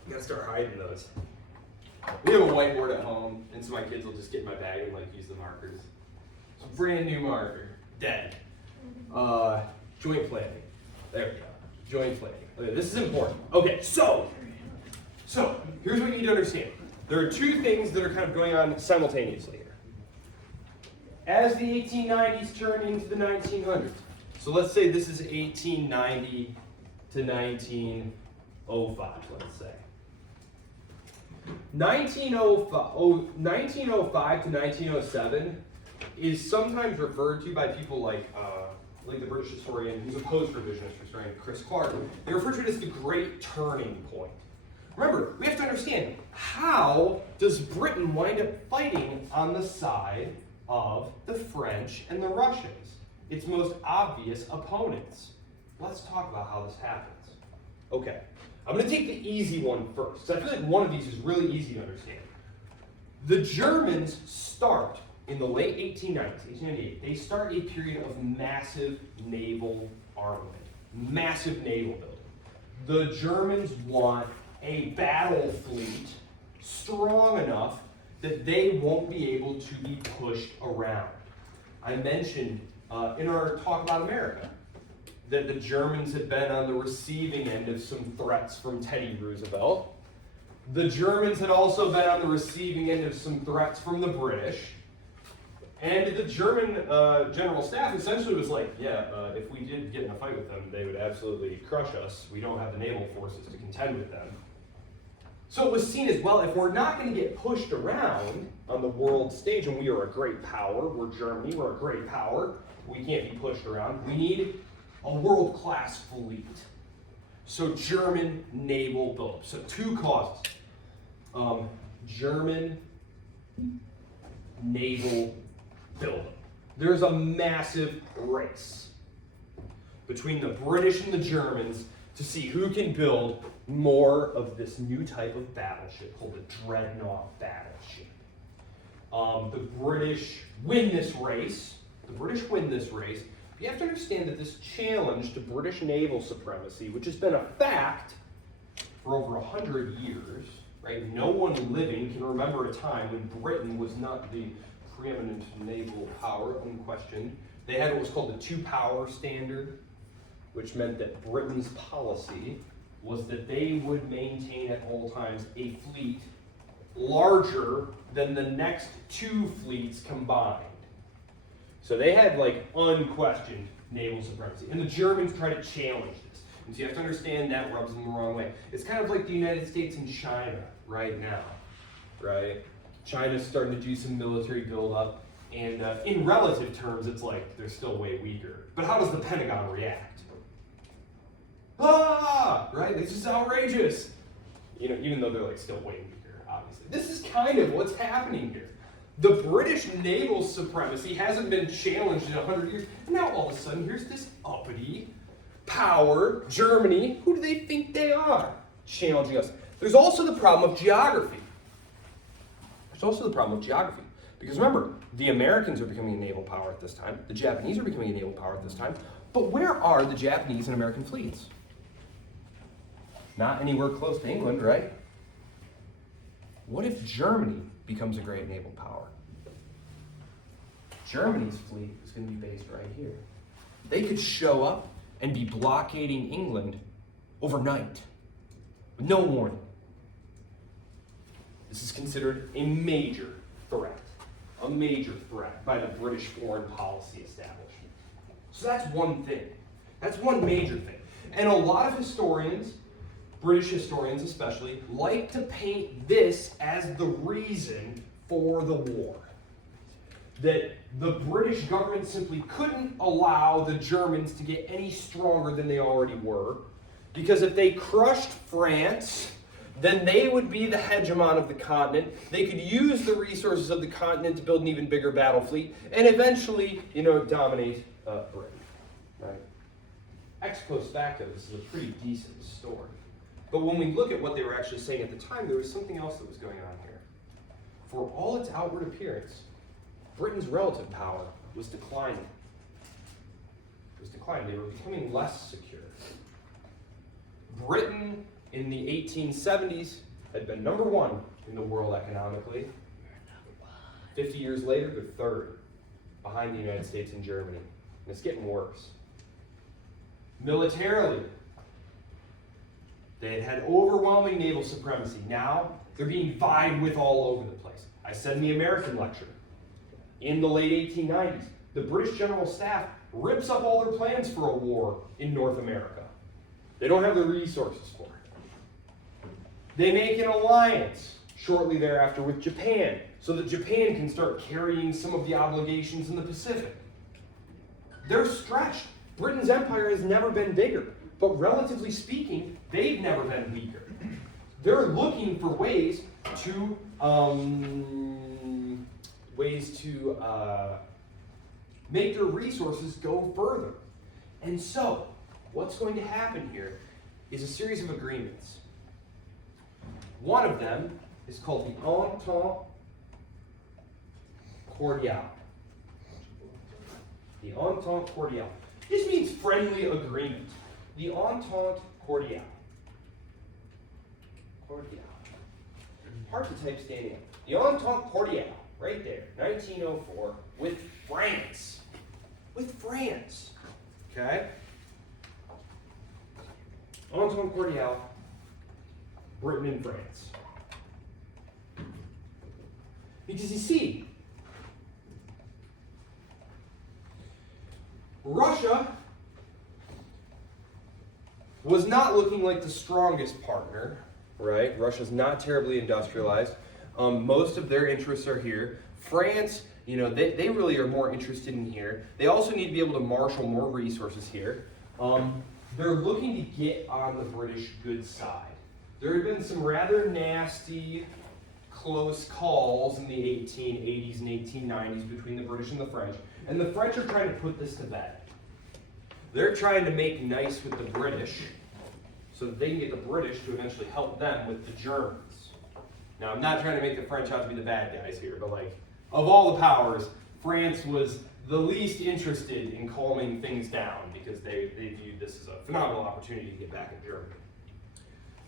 you gotta start hiding those. We have a whiteboard at home, and so my kids will just get in my bag and like use the markers. It's a brand new marker, dead. Joint planning, there we go, joint planning. Okay, this is important. Okay, so here's what you need to understand. There are two things that are kind of going on simultaneously here. As the 1890s turn into the 1900s, so let's say this is 1890 to 1905, let's say. 1905 to 1907 is sometimes referred to by people like the British historian, who's a post-revisionist historian, Chris Clark. They refer to it as the Great Turning Point. Remember, we have to understand, how does Britain wind up fighting on the side of the French and the Russians, its most obvious opponents? Let's talk about how this happens. Okay, I'm going to take the easy one first. I feel like one of these is really easy to understand. The Germans start in the late 1890s, 1898. They start a period of massive naval armament, massive naval building. The Germans want a battle fleet strong enough that they won't be able to be pushed around. I mentioned in our talk about America that the Germans had been on the receiving end of some threats from Teddy Roosevelt. The Germans had also been on the receiving end of some threats from the British. And the German general staff essentially was like, yeah, if we did get in a fight with them, they would absolutely crush us. We don't have the naval forces to contend with them. So it was seen as, well, if we're not going to get pushed around on the world stage, and we are a great power, we're Germany, we're a great power, we can't be pushed around, we need a world-class fleet. So German naval buildup. So two causes. German naval buildup. There's a massive race between the British and the Germans to see who can build more of this new type of battleship called the Dreadnought battleship. The British win this race. But you have to understand that this challenge to British naval supremacy, which has been a fact for over 100 years, right? No one living can remember a time when Britain was not the preeminent naval power, unquestioned. They had what was called the two-power standard, which meant that Britain's policy was that they would maintain at all times a fleet larger than the next two fleets combined. So they had like unquestioned naval supremacy. And the Germans tried to challenge this. And so you have to understand that rubs them the wrong way. It's kind of like the United States and China right now, right? China's starting to do some military buildup, and in relative terms, it's like they're still way weaker. But how does the Pentagon react? Ah, right? This is outrageous. You know, even though they're like still way weaker, obviously. This is kind of what's happening here. The British naval supremacy hasn't been challenged in 100 years. And now all of a sudden, here's this uppity power, Germany. Who do they think they are? Challenging us. There's also the problem of geography. Because remember, the Americans are becoming a naval power at this time. The Japanese are becoming a naval power at this time. But where are the Japanese and American fleets? Not anywhere close to England, right? What if Germany becomes a great naval power? Germany's fleet is going to be based right here. They could show up and be blockading England overnight with no warning. This is considered a major threat by the British foreign policy establishment. So that's one thing. That's one major thing. And a lot of historians, British historians especially, like to paint this as the reason for the war. That the British government simply couldn't allow the Germans to get any stronger than they already were, because if they crushed France, then they would be the hegemon of the continent. They could use the resources of the continent to build an even bigger battle fleet, and eventually, dominate Britain. Right? Ex post facto, this is a pretty decent story. But when we look at what they were actually saying at the time, there was something else that was going on here. For all its outward appearance, Britain's relative power was declining. They were becoming less secure. Britain in the 1870s had been number one in the world economically. 50 years later, they're third, behind the United States and Germany. And it's getting worse. Militarily, they had overwhelming naval supremacy. Now, they're being vied with all over the place. I said in the American lecture, in the late 1890s, the British General Staff rips up all their plans for a war in North America. They don't have the resources for it. They make an alliance shortly thereafter with Japan, so that Japan can start carrying some of the obligations in the Pacific. They're stretched. Britain's empire has never been bigger, but relatively speaking, they've never been weaker. They're looking for ways to make their resources go further. And so, what's going to happen here is a series of agreements. One of them is called the Entente Cordiale. The Entente Cordiale. This means friendly agreement. The Entente Cordiale. Cordiale. Hard to type standing up. The Entente Cordiale, right there, 1904, with France. With France. Okay? Entente Cordiale, Britain and France. Because you see, Russia was not looking like the strongest partner, right? Russia's not terribly industrialized. Most of their interests are here. France, you know, they really are more interested in here. They also need to be able to marshal more resources here. They're looking to get on the British good side. There have been some rather nasty, close calls in the 1880s and 1890s between the British and the French, and the French are trying to put this to bed. They're trying to make nice with the British so that they can get the British to eventually help them with the Germans. Now, I'm not trying to make the French out to be the bad guys here, but like, of all the powers, France was the least interested in calming things down because they viewed this as a phenomenal opportunity to get back at Germany.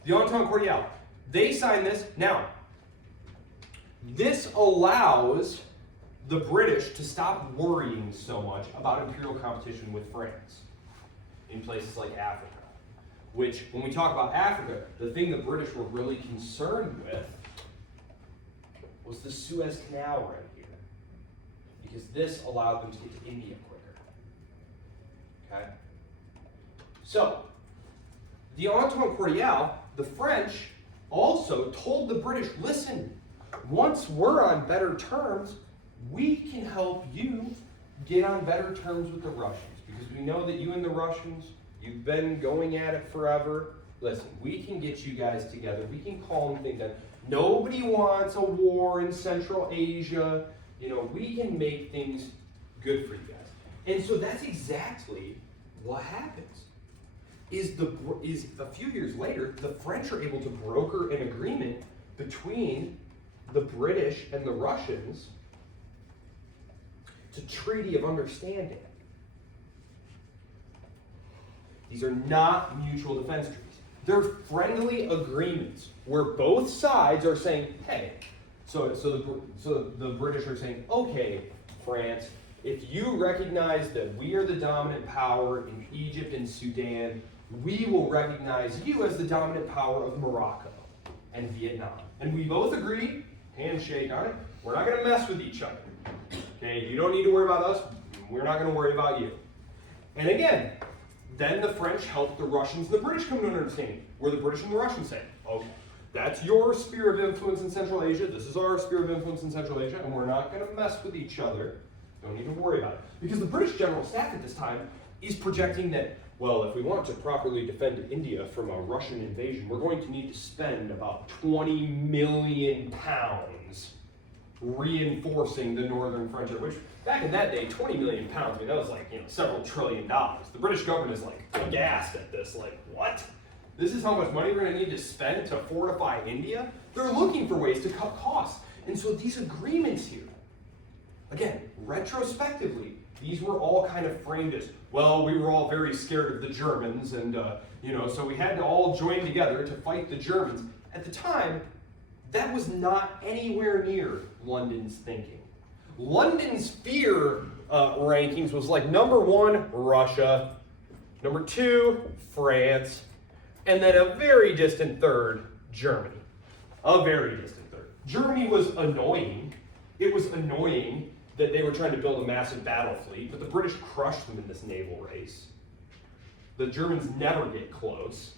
The Entente Cordiale, they signed this. Now, this allows the British to stop worrying so much about imperial competition with France in places like Africa. Which, when we talk about Africa, the thing the British were really concerned with was the Suez Canal right here. Because this allowed them to get to India quicker. Okay? So, the Entente Cordiale, the French also told the British, listen, once we're on better terms, we can help you get on better terms with the Russians. Because we know that you and the Russians, you've been going at it forever. Listen, we can get you guys together. We can calm things down. Nobody wants a war in Central Asia. You know, we can make things good for you guys. And so that's exactly what happens. Is a few years later, the French are able to broker an agreement between the British and the Russians to Treaty of Understanding. These are not mutual defense treaties. They're friendly agreements where both sides are saying, hey, so the British are saying, okay, France, if you recognize that we are the dominant power in Egypt and Sudan, we will recognize you as the dominant power of Morocco and Vietnam. And we both agree, handshake on it, we're not going to mess with each other. Okay, you don't need to worry about us, we're not going to worry about you. And again, then the French helped the Russians and the British come to an understanding, where the British and the Russians say, okay, that's your sphere of influence in Central Asia, this is our sphere of influence in Central Asia, and we're not going to mess with each other. Don't even worry about it. Because the British General Staff at this time is projecting that, well, if we want to properly defend India from a Russian invasion, we're going to need to spend about 20 million pounds reinforcing the northern frontier, which back in that day, 20 million pounds, I mean, that was like, you know, several $1 trillion. The British government is like aghast at this, like, what? This is how much money we're going to need to spend to fortify India? They're looking for ways to cut costs. And so these agreements here, again, retrospectively, these were all kind of framed as, well, we were all very scared of the Germans, and, you know, so we had to all join together to fight the Germans. At the time, that was not anywhere near London's thinking. London's fear rankings was like number 1, Russia, number 2, France, and then a very distant third, Germany. A very distant third. Germany was annoying. It was annoying that they were trying to build a massive battle fleet, but the British crushed them in this naval race. The Germans never get close.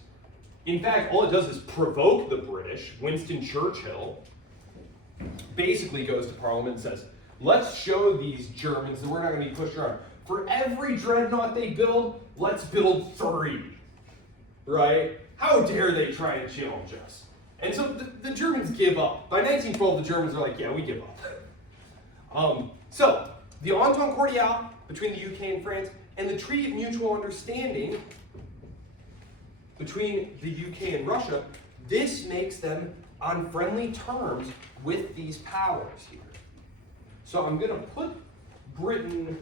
In fact, all it does is provoke the British. Winston Churchill basically goes to Parliament and says, let's show these Germans that we're not going to be pushed around. For every dreadnought they build, let's build 3. Right? How dare they try and challenge us? And so the Germans give up. By 1912, the Germans are like, yeah, we give up. So, the Entente Cordiale between the UK and France and the Treaty of Mutual Understanding between the UK and Russia, this makes them on friendly terms with these powers here. So I'm going to put Britain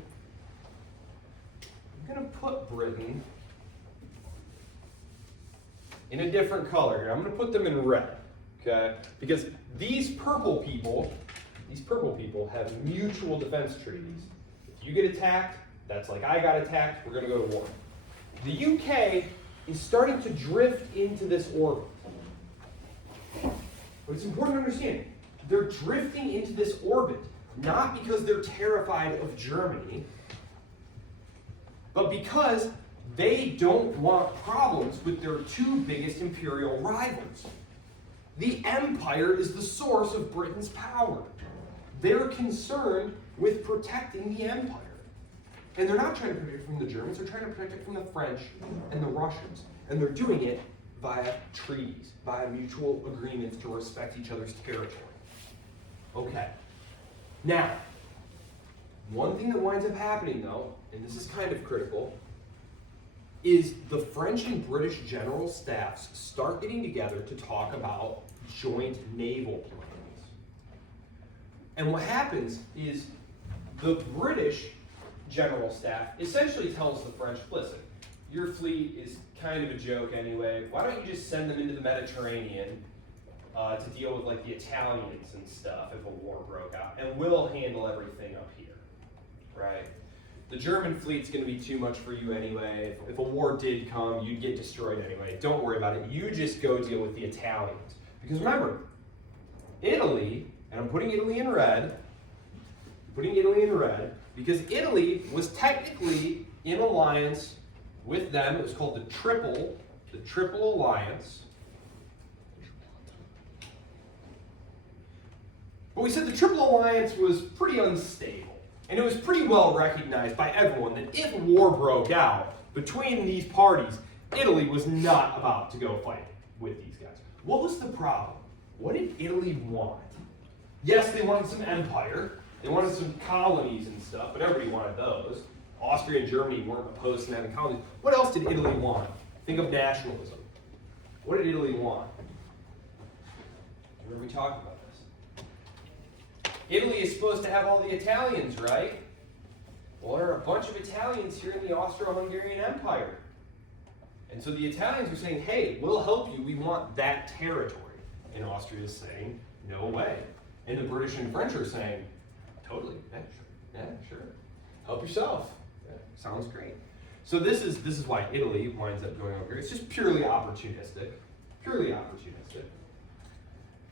in a different color here. I'm going to put them in red, okay? Because these purple people have mutual defense treaties. If you get attacked, that's like I got attacked, we're going to go to war. The UK is starting to drift into this orbit. But it's important to understand, they're drifting into this orbit not because they're terrified of Germany, but because they don't want problems with their two biggest imperial rivals. The empire is the source of Britain's power. They're concerned with protecting the empire. And they're not trying to protect it from the Germans, they're trying to protect it from the French and the Russians. And they're doing it via treaties, via mutual agreements to respect each other's territory. Okay. Now, one thing that winds up happening though, and this is kind of critical, is the French and British general staffs start getting together to talk about joint naval plans. And what happens is the British general staff essentially tells the French, listen, your fleet is kind of a joke anyway. Why don't you just send them into the Mediterranean to deal with like the Italians and stuff if a war broke out, and we'll handle everything up here, right? The German fleet's going to be too much for you anyway. If a war did come, you'd get destroyed anyway. Don't worry about it. You just go deal with the Italians. Because remember, Italy, and I'm putting Italy in red, because Italy was technically in alliance with them. It was called the Triple Alliance. But we said the Triple Alliance was pretty unstable. And it was pretty well recognized by everyone that if war broke out between these parties, Italy was not about to go fight with these guys. What was the problem? What did Italy want? Yes, they wanted some empire. They wanted some colonies and stuff, but everybody wanted those. Austria and Germany weren't opposed to having colonies. What else did Italy want? Think of nationalism. What did Italy want? Remember we talked about this. Italy is supposed to have all the Italians, right? Well, there are a bunch of Italians here in the Austro-Hungarian Empire. And so the Italians are saying, hey, we'll help you, we want that territory. And Austria is saying, no way. And the British and French are saying, totally, yeah, sure. Help yourself. Yeah, sounds great. So this is why Italy winds up going over here. It's just purely opportunistic. Purely opportunistic.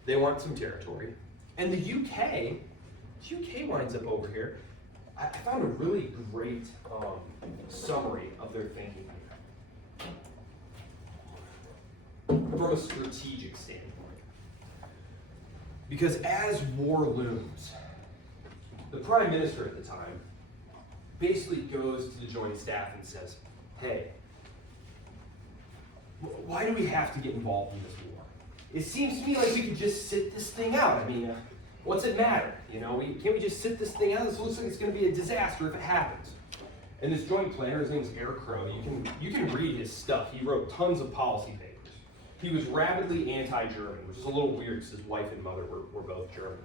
They want some territory. And the UK winds up over here. I found a really great summary of their thinking here. From a strategic standpoint. Because as war looms, the Prime Minister at the time basically goes to the Joint Staff and says, hey, why do we have to get involved in this war? It seems to me like we could just sit this thing out. I mean, what's it matter? You know, can't we just sit this thing out? This looks like it's going to be a disaster if it happens. And this joint planner, his name is Eric Crow. You can read his stuff. He wrote tons of policy papers. He was rabidly anti-German, which is a little weird because his wife and mother were both German.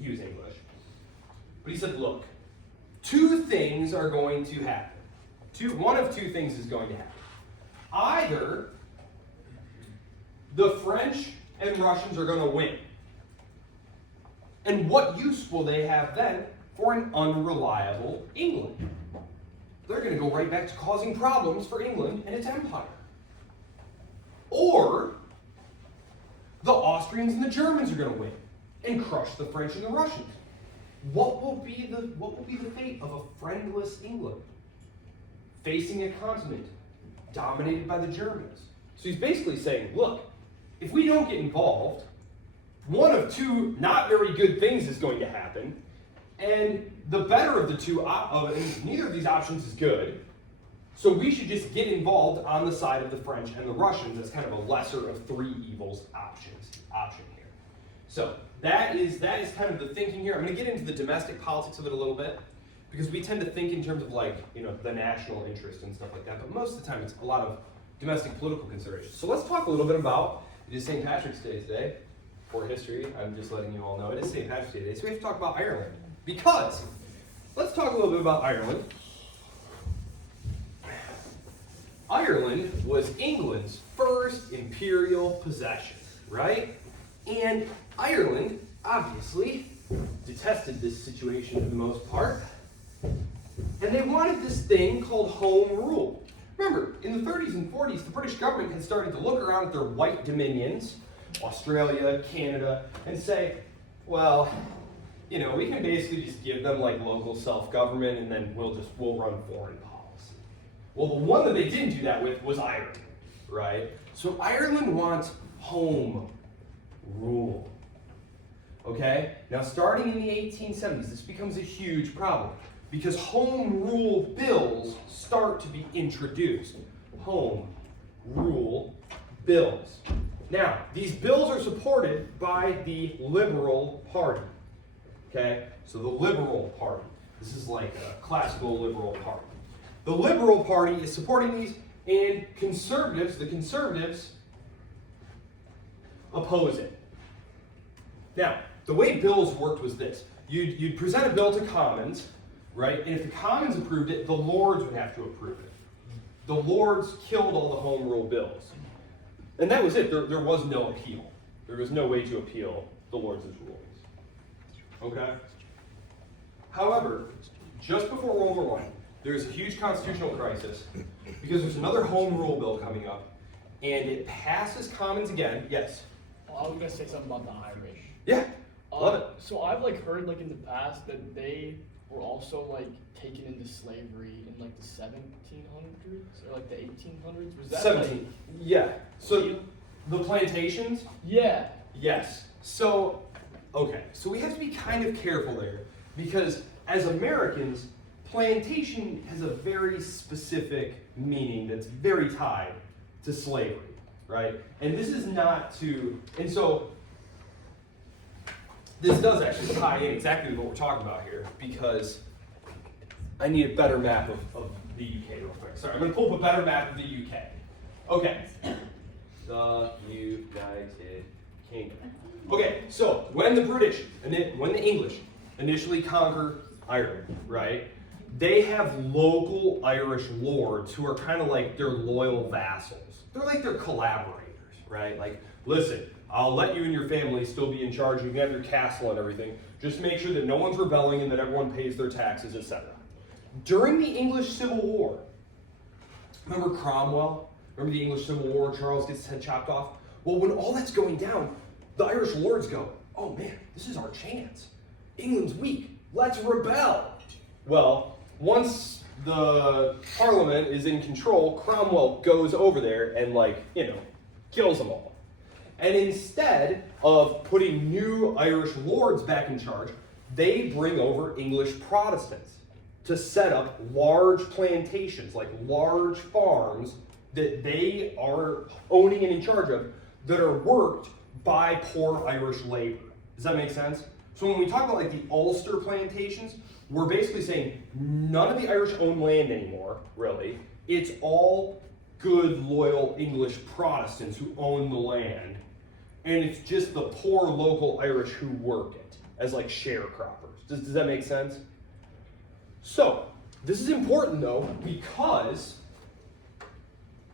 He was English. But he said, look, two things are going to happen. One of two things is going to happen. Either the French and Russians are going to win. And what use will they have then for an unreliable England? They're going to go right back to causing problems for England and its empire. Or the Austrians and the Germans are going to win and crush the French and the Russians. What will be the fate of a friendless England facing a continent dominated by the Germans? So he's basically saying, look, if we don't get involved, one of two not very good things is going to happen, and the better of the two, and neither of these options is good, so we should just get involved on the side of the French and the Russians as kind of a lesser of three evils option here. So that is kind of the thinking here. I'm going to get into the domestic politics of it a little bit, because we tend to think in terms of like, you know, the national interest and stuff like that, but most of the time it's a lot of domestic political considerations. So let's talk a little bit about, it is St. Patrick's Day today. For history, I'm just letting you all know it is St. Patrick's Day today, so we have to talk about Ireland. Because, let's talk a little bit about Ireland. Ireland was England's first imperial possession, right? And Ireland, obviously, detested this situation for the most part. And they wanted this thing called home rule. Remember, in the 30s and 40s, the British government had started to look around at their white dominions, Australia, Canada, and say, well, you know, we can basically just give them like local self-government and then we'll run foreign policy. Well, the one that they didn't do that with was Ireland, right? So Ireland wants home rule. Okay? Now, starting in the 1870s, this becomes a huge problem because home rule bills start to be introduced. Home rule bills. Now, these bills are supported by the Liberal Party. Okay? So the Liberal Party. This is like a classical Liberal Party. The Liberal Party is supporting these, and conservatives, the conservatives, oppose it. Now, the way bills worked was this. You'd present a bill to Commons, right? And if the Commons approved it, the Lords would have to approve it. The Lords killed all the home rule bills. And that was it. There was no appeal. There was no way to appeal the Lords' rulings. Okay? However, just before World War I, there's a huge constitutional crisis because there's another home rule bill coming up, and it passes Commons again. Yes? Well, I was gonna say something about the Irish. Yeah. Love it. So I've like heard like in the past that they were also like taken into slavery in like the 1700s or like the 1800s. Was that 17. Like, Yeah. So the plantations? yeah. Yes. So, okay. So we have to be kind of careful there because as Americans, plantation has a very specific meaning that's very tied to slavery, right? And this is not to, and so this does actually tie in exactly with what we're talking about here because I need a better map of the UK real quick. Sorry, I'm going to pull up a better map of the UK. Okay. The United Kingdom. Okay, so when the British and then when the English initially conquer Ireland, right? They have local Irish lords who are kind of like their loyal vassals. They're like their collaborators, right? Like, listen, I'll let you and your family still be in charge. You can have your castle and everything. Just make sure that no one's rebelling and that everyone pays their taxes, etc. During the English Civil War, remember Cromwell? Remember the English Civil War? Charles gets his head chopped off? Well, when all that's going down, the Irish lords go, oh man, this is our chance. England's weak. Let's rebel. Well, once the Parliament is in control, Cromwell goes over there and kills them all. And instead of putting new Irish lords back in charge, they bring over English Protestants to set up large plantations, like large farms that they are owning and in charge of that are worked by poor Irish labor. Does that make sense? So when we talk about like the Ulster plantations, we're basically saying none of the Irish own land anymore, really. It's all good, loyal English Protestants who own the land. And it's just the poor local Irish who work it as like sharecroppers. Does that make sense? So, this is important though, because,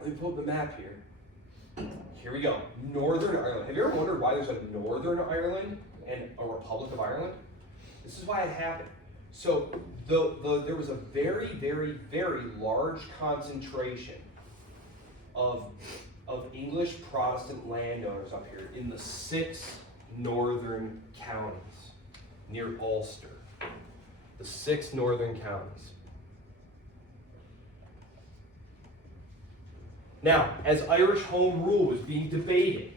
let me pull up the map here. Here we go, Northern Ireland. Have you ever wondered why there's a Northern Ireland and a Republic of Ireland? This is why it happened. So, there was a very, very, very large concentration of English Protestant landowners up here in the 6 northern counties near Ulster. The 6 northern counties. Now, as Irish home rule was being debated,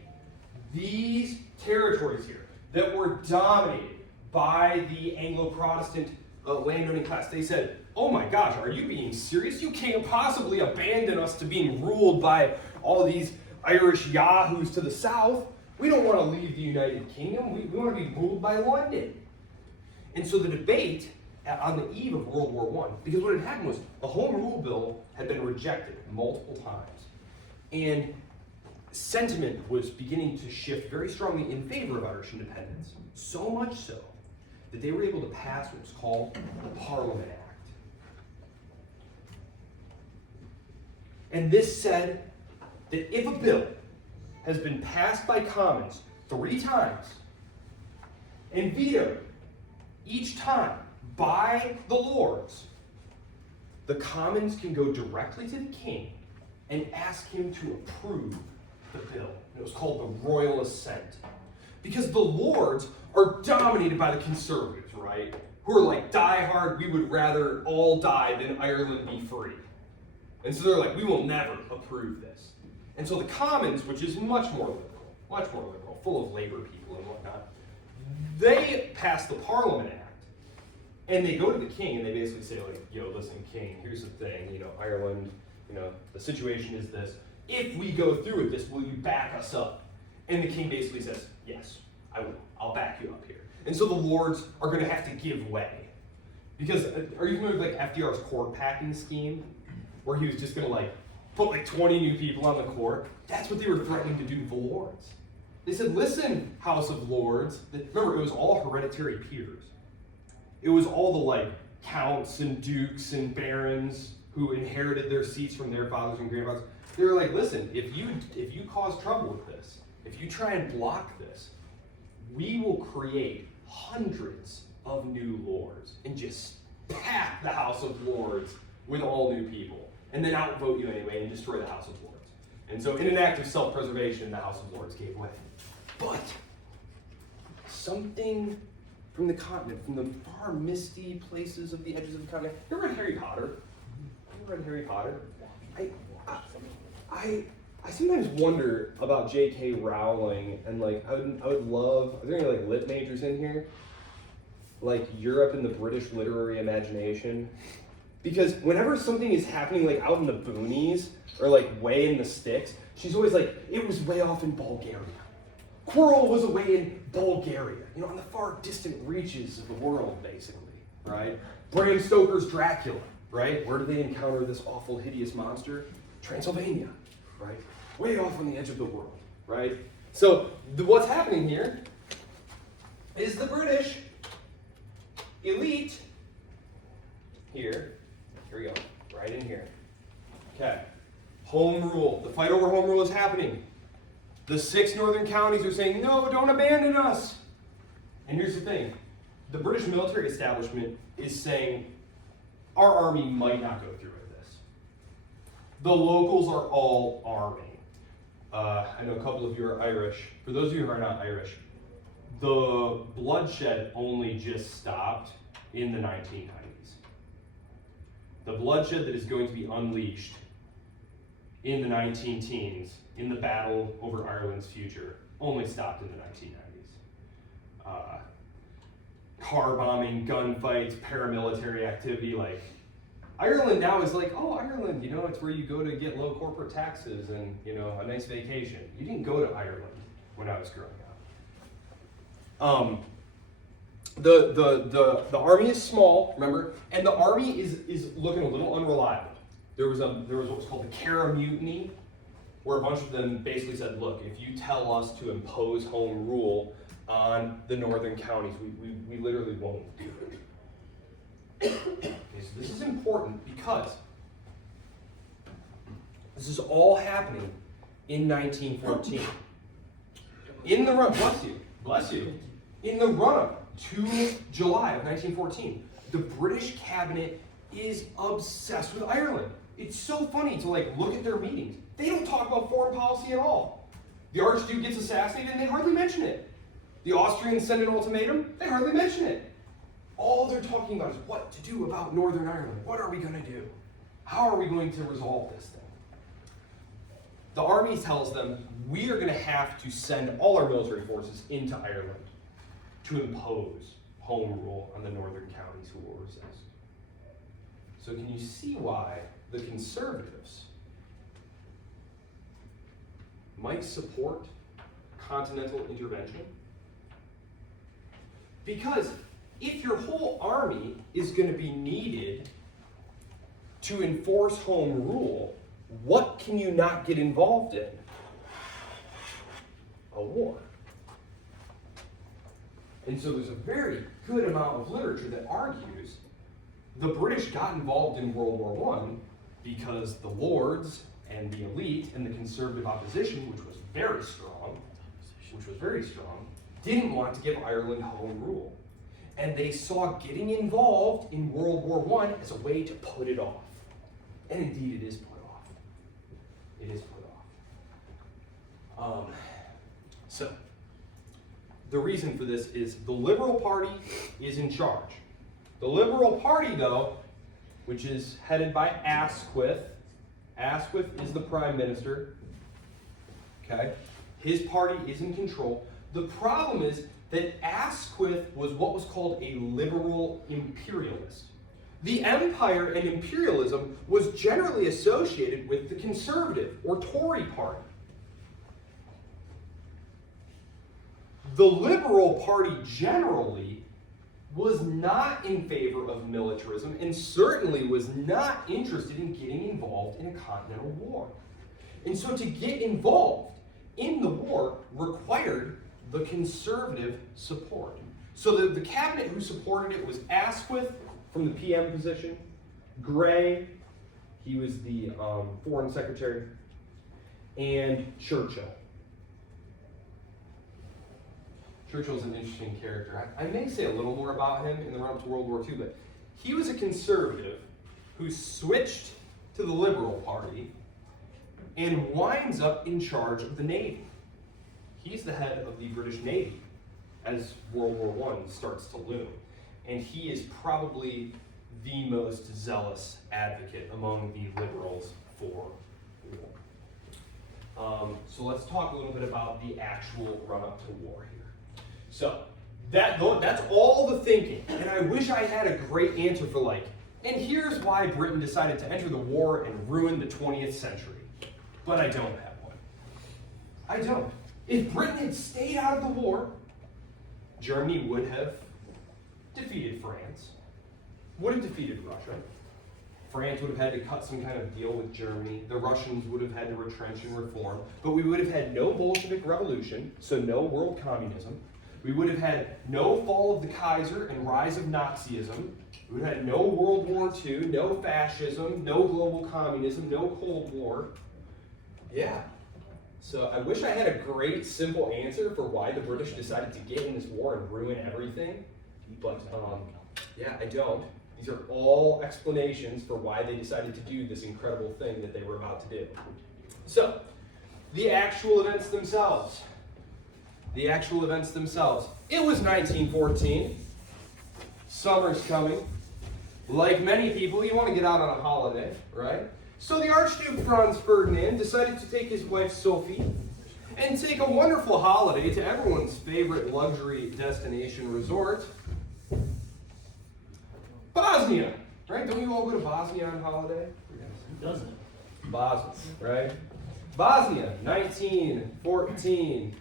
these territories here that were dominated by the Anglo-Protestant landowning class, they said, oh my gosh, are you being serious? You can't possibly abandon us to being ruled by all these Irish yahoos to the south. We don't want to leave the United Kingdom. We want to be ruled by London. And so the debate on the eve of World War I, because what had happened was the Home Rule Bill had been rejected multiple times. And sentiment was beginning to shift very strongly in favor of Irish independence, so much so that they were able to pass what was called the Parliament Act. And this said that if a bill has been passed by Commons 3 times and vetoed each time by the Lords, the Commons can go directly to the King and ask him to approve the bill. It was called the Royal Assent. Because the Lords are dominated by the Conservatives, right? Who are like, die hard, we would rather all die than Ireland be free. And so they're like, we will never approve this. And so the Commons, which is much more liberal, full of labor people and whatnot, they pass the Parliament Act. And they go to the King and they basically say, like, yo, listen, King, here's the thing, Ireland, the situation is this. If we go through with this, will you back us up? And the King basically says, yes, I will. I'll back you up here. And so the Lords are going to have to give way. Because, are you familiar with, like, FDR's court packing scheme? Where he was just going to, put, 20 new people on the court? That's what they were threatening to do to the Lords. They said, listen, House of Lords. Remember, it was all hereditary peers. It was all the, counts and dukes and barons who inherited their seats from their fathers and grandfathers. They were like, listen, if you cause trouble with this, if you try and block this, we will create hundreds of new lords and just pack the House of Lords with all new people, and then outvote you anyway and destroy the House of Lords. And so in an act of self-preservation, the House of Lords gave way. But something from the continent, from the far misty places of the edges of the continent. You ever read Harry Potter? I sometimes wonder about J.K. Rowling, and I would love, are there any lit majors in here? Europe and the British literary imagination? Because whenever something is happening out in the boonies, or way in the sticks, she's always it was way off in Bulgaria. Quirrell was away in Bulgaria, on the far distant reaches of the world, basically, right? Bram Stoker's Dracula, right? Where do they encounter this awful, hideous monster? Transylvania, right? Way off on the edge of the world, right? So what's happening here is the British elite here we go, right in here. Okay, home rule. The fight over home rule is happening. The 6 northern counties are saying, no, don't abandon us. And here's the thing. The British military establishment is saying, our army might not go through with this. The locals are all army. I know a couple of you are Irish. For those of you who are not Irish, the bloodshed only just stopped in the 1990s. The bloodshed that is going to be unleashed in the 19-teens in the battle over Ireland's future only stopped in the 1990s. Car bombing, gunfights, paramilitary activity, Ireland now is oh, Ireland, it's where you go to get low corporate taxes and, a nice vacation. You didn't go to Ireland when I was growing up. The army is small, remember, and the army is looking a little unreliable. There was what was called the Cara Mutiny, where a bunch of them basically said, look, if you tell us to impose home rule on the northern counties, we literally won't do it. Okay, so this is important because this is all happening in 1914. In the run, bless you. In the run-up to July of 1914, the British cabinet is obsessed with Ireland. It's so funny to look at their meetings. They don't talk about foreign policy at all. The Archduke gets assassinated and they hardly mention it. The Austrians send an ultimatum, they hardly mention it. All they're talking about is what to do about Northern Ireland. What are we going to do? How are we going to resolve this thing? The army tells them, we are going to have to send all our military forces into Ireland to impose home rule on the northern counties who will resist. So can you see why the Conservatives might support continental intervention? Because if your whole army is going to be needed to enforce home rule, what can you not get involved in? A war. And so there's a very good amount of literature that argues the British got involved in World War I because the lords and the elite and the conservative opposition, which was very strong, didn't want to give Ireland home rule. And they saw getting involved in World War I as a way to put it off. And indeed, it is put off. It is put off. So, the reason for this is the Liberal Party is in charge. The Liberal Party, though, which is headed by Asquith. Asquith is the prime minister. Okay? His party is in control. The problem is that Asquith was what was called a liberal imperialist. The empire and imperialism was generally associated with the conservative or Tory party. The Liberal Party generally was not in favor of militarism and certainly was not interested in getting involved in a continental war. And so to get involved in the war required the conservative support. So the cabinet who supported it was Asquith from the PM position, Grey, he was the foreign secretary, and Churchill. Churchill's an interesting character. I may say a little more about him in the run-up to World War II, but he was a conservative who switched to the Liberal Party and winds up in charge of the Navy. He's the head of the British Navy as World War I starts to loom. And he is probably the most zealous advocate among the liberals for war. So let's talk a little bit about the actual run-up to war here. So that's all the thinking. And I wish I had a great answer for and here's why Britain decided to enter the war and ruin the 20th century. But I don't have one. I don't. If Britain had stayed out of the war, Germany would have defeated France, would have defeated Russia. France would have had to cut some kind of deal with Germany. The Russians would have had to retrench and reform. But we would have had no Bolshevik revolution, so no world communism. We would have had no fall of the Kaiser and rise of Nazism. We would have had no World War II, no fascism, no global communism, no Cold War. Yeah. So I wish I had a great, simple answer for why the British decided to get in this war and ruin everything. But, yeah, I don't. These are all explanations for why they decided to do this incredible thing that they were about to do. So, the actual events themselves. The actual events themselves. It was 1914. Summer's coming. Like many people, you want to get out on a holiday, right? So the Archduke Franz Ferdinand decided to take his wife Sophie and take a wonderful holiday to everyone's favorite luxury destination resort, Bosnia, right? Don't you all go to Bosnia on holiday? Who doesn't? Bosnia, right? Bosnia, 1914,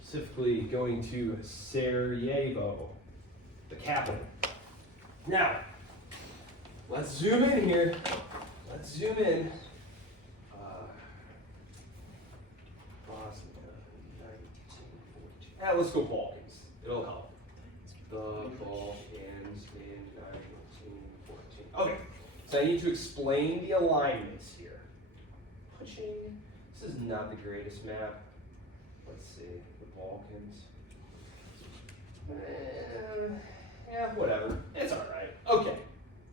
specifically going to Sarajevo, the capital. Now, let's zoom in here. Let's zoom in. Bosnia, 1914. Let's go Balkans. It'll help. The Balkans in 1914. Okay, so I need to explain the alignments here. Pushing. This is not the greatest map. Let's see, the Balkans. Yeah, whatever. It's all right. Okay,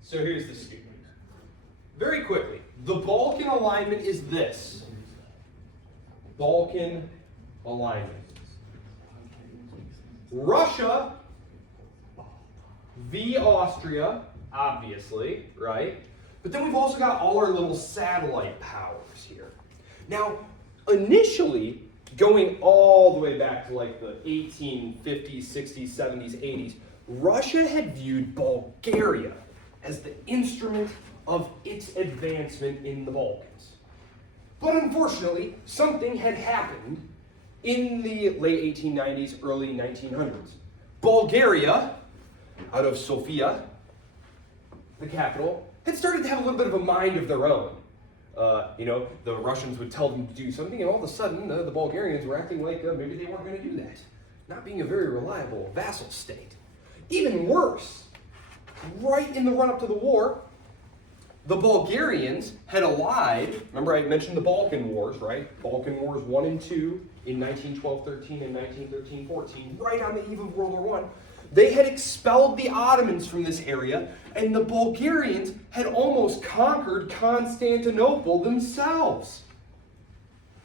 so here's the scoop. Very quickly, the Balkan alignment is this. Balkan alignment. Russia v. Austria, obviously, right? But then we've also got all our little satellite powers here. Now, initially, going all the way back to the 1850s, 60s, 70s, 80s, Russia had viewed Bulgaria as the instrument of its advancement in the Balkans. But unfortunately, something had happened in the late 1890s, early 1900s. Bulgaria, out of Sofia, the capital, had started to have a little bit of a mind of their own. the Russians would tell them to do something, and all of a sudden, the Bulgarians were acting like maybe they weren't going to do that. Not being a very reliable vassal state. Even worse, right in the run-up to the war, the Bulgarians had allied, remember I mentioned the Balkan Wars, right? Balkan Wars 1 and 2 in 1912-13 and 1913-14, right on the eve of World War I. They had expelled the Ottomans from this area, and the Bulgarians had almost conquered Constantinople themselves.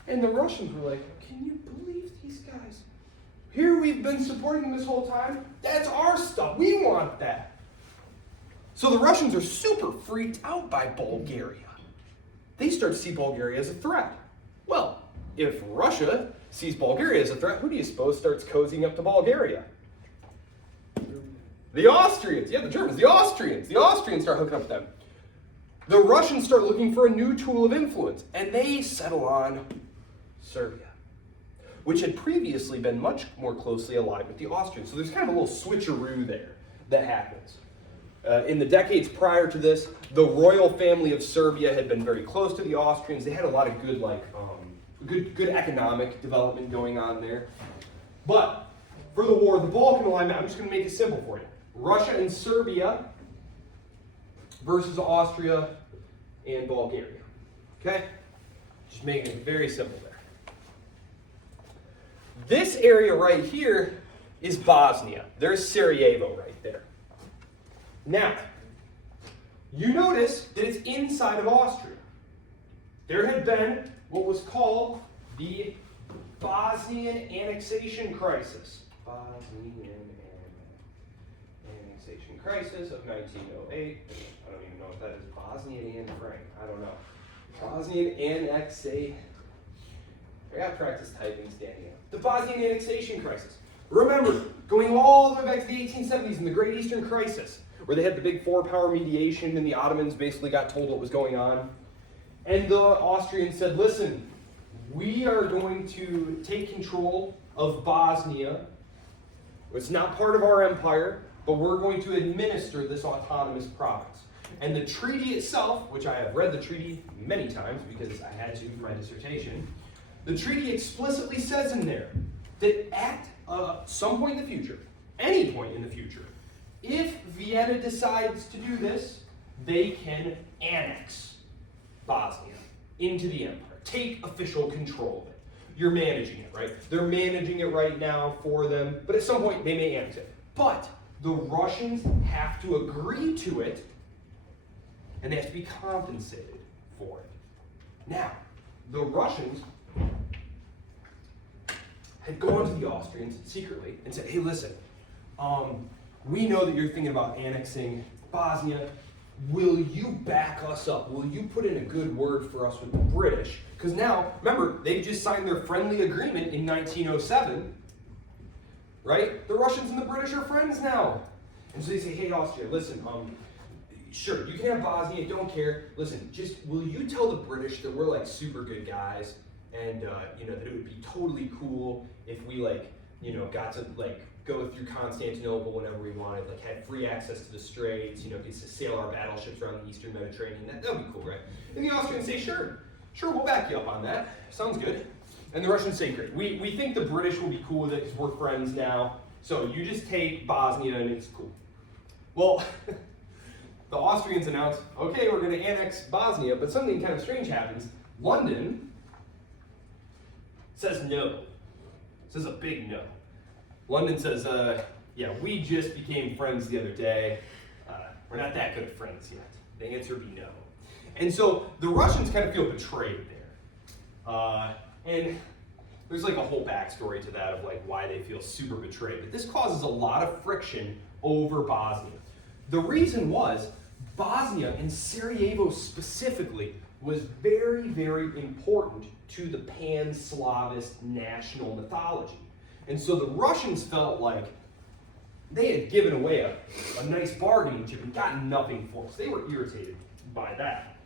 And the Russians were like, can you believe these guys? Here we've been supporting them this whole time. That's our stuff. We want that. So the Russians are super freaked out by Bulgaria. They start to see Bulgaria as a threat. Well, if Russia sees Bulgaria as a threat, who do you suppose starts cozying up to Bulgaria? The Austrians. Yeah, the Germans. The Austrians. The Austrians start hooking up with them. The Russians start looking for a new tool of influence, and they settle on Serbia, which had previously been much more closely allied with the Austrians. So there's kind of a little switcheroo there that happens. In the decades prior to this, the royal family of Serbia had been very close to the Austrians. They had a lot of good economic development going on there. But for the war, the Balkan alignment, I'm just going to make it simple for you. Russia and Serbia versus Austria and Bulgaria. Okay? Just making it very simple there. This area right here is Bosnia. There's Sarajevo right there. Now, you notice that it's inside of Austria. There had been what was called the Bosnian annexation crisis. Bosnian annexation crisis of 1908. I don't even know if that is Bosnian and Frank. I don't know. Bosnian annexation. I got practice typing standing up. The Bosnian annexation crisis. Remember, going all the way back to the 1870s in the Great Eastern Crisis, where they had the big four-power mediation and the Ottomans basically got told what was going on. And the Austrians said, listen, we are going to take control of Bosnia. It's not part of our empire, but we're going to administer this autonomous province. And the treaty itself, which I have read the treaty many times because I had to for my dissertation, the treaty explicitly says in there that at some point in the future, any point in the future, if Vienna decides to do this, they can annex Bosnia into the empire, take official control of it. You're managing it, right? They're managing it right now for them, but at some point they may annex it. But the Russians have to agree to it, and they have to be compensated for it. Now, the Russians had gone to the Austrians secretly and said, hey, listen, we know that you're thinking about annexing Bosnia. Will you back us up? Will you put in a good word for us with the British? Because now, remember, they just signed their friendly agreement in 1907, right? The Russians and the British are friends now. And so they say, hey, Austria, listen, sure, you can have Bosnia, don't care. Listen, just will you tell the British that we're like super good guys and, that it would be totally cool if we got to go through Constantinople whenever we wanted, had free access to the straits, get to sail our battleships around the Eastern Mediterranean. That would be cool, right? And the Austrians say, sure, we'll back you up on that. Sounds good. And the Russians say, great. We think the British will be cool with it because we're friends now. So you just take Bosnia and it's cool. Well, the Austrians announce, okay, we're going to annex Bosnia, but something kind of strange happens. London says no. Says a big no. London says, yeah, we just became friends the other day. We're not that good of friends yet. The answer would be no. And so the Russians kind of feel betrayed there. And there's a whole backstory to that of why they feel super betrayed. But this causes a lot of friction over Bosnia. The reason was Bosnia, and Sarajevo specifically, was very, very important to the pan-Slavist national mythology. And so the Russians felt like they had given away a nice bargaining chip and gotten nothing for it. So they were irritated by that.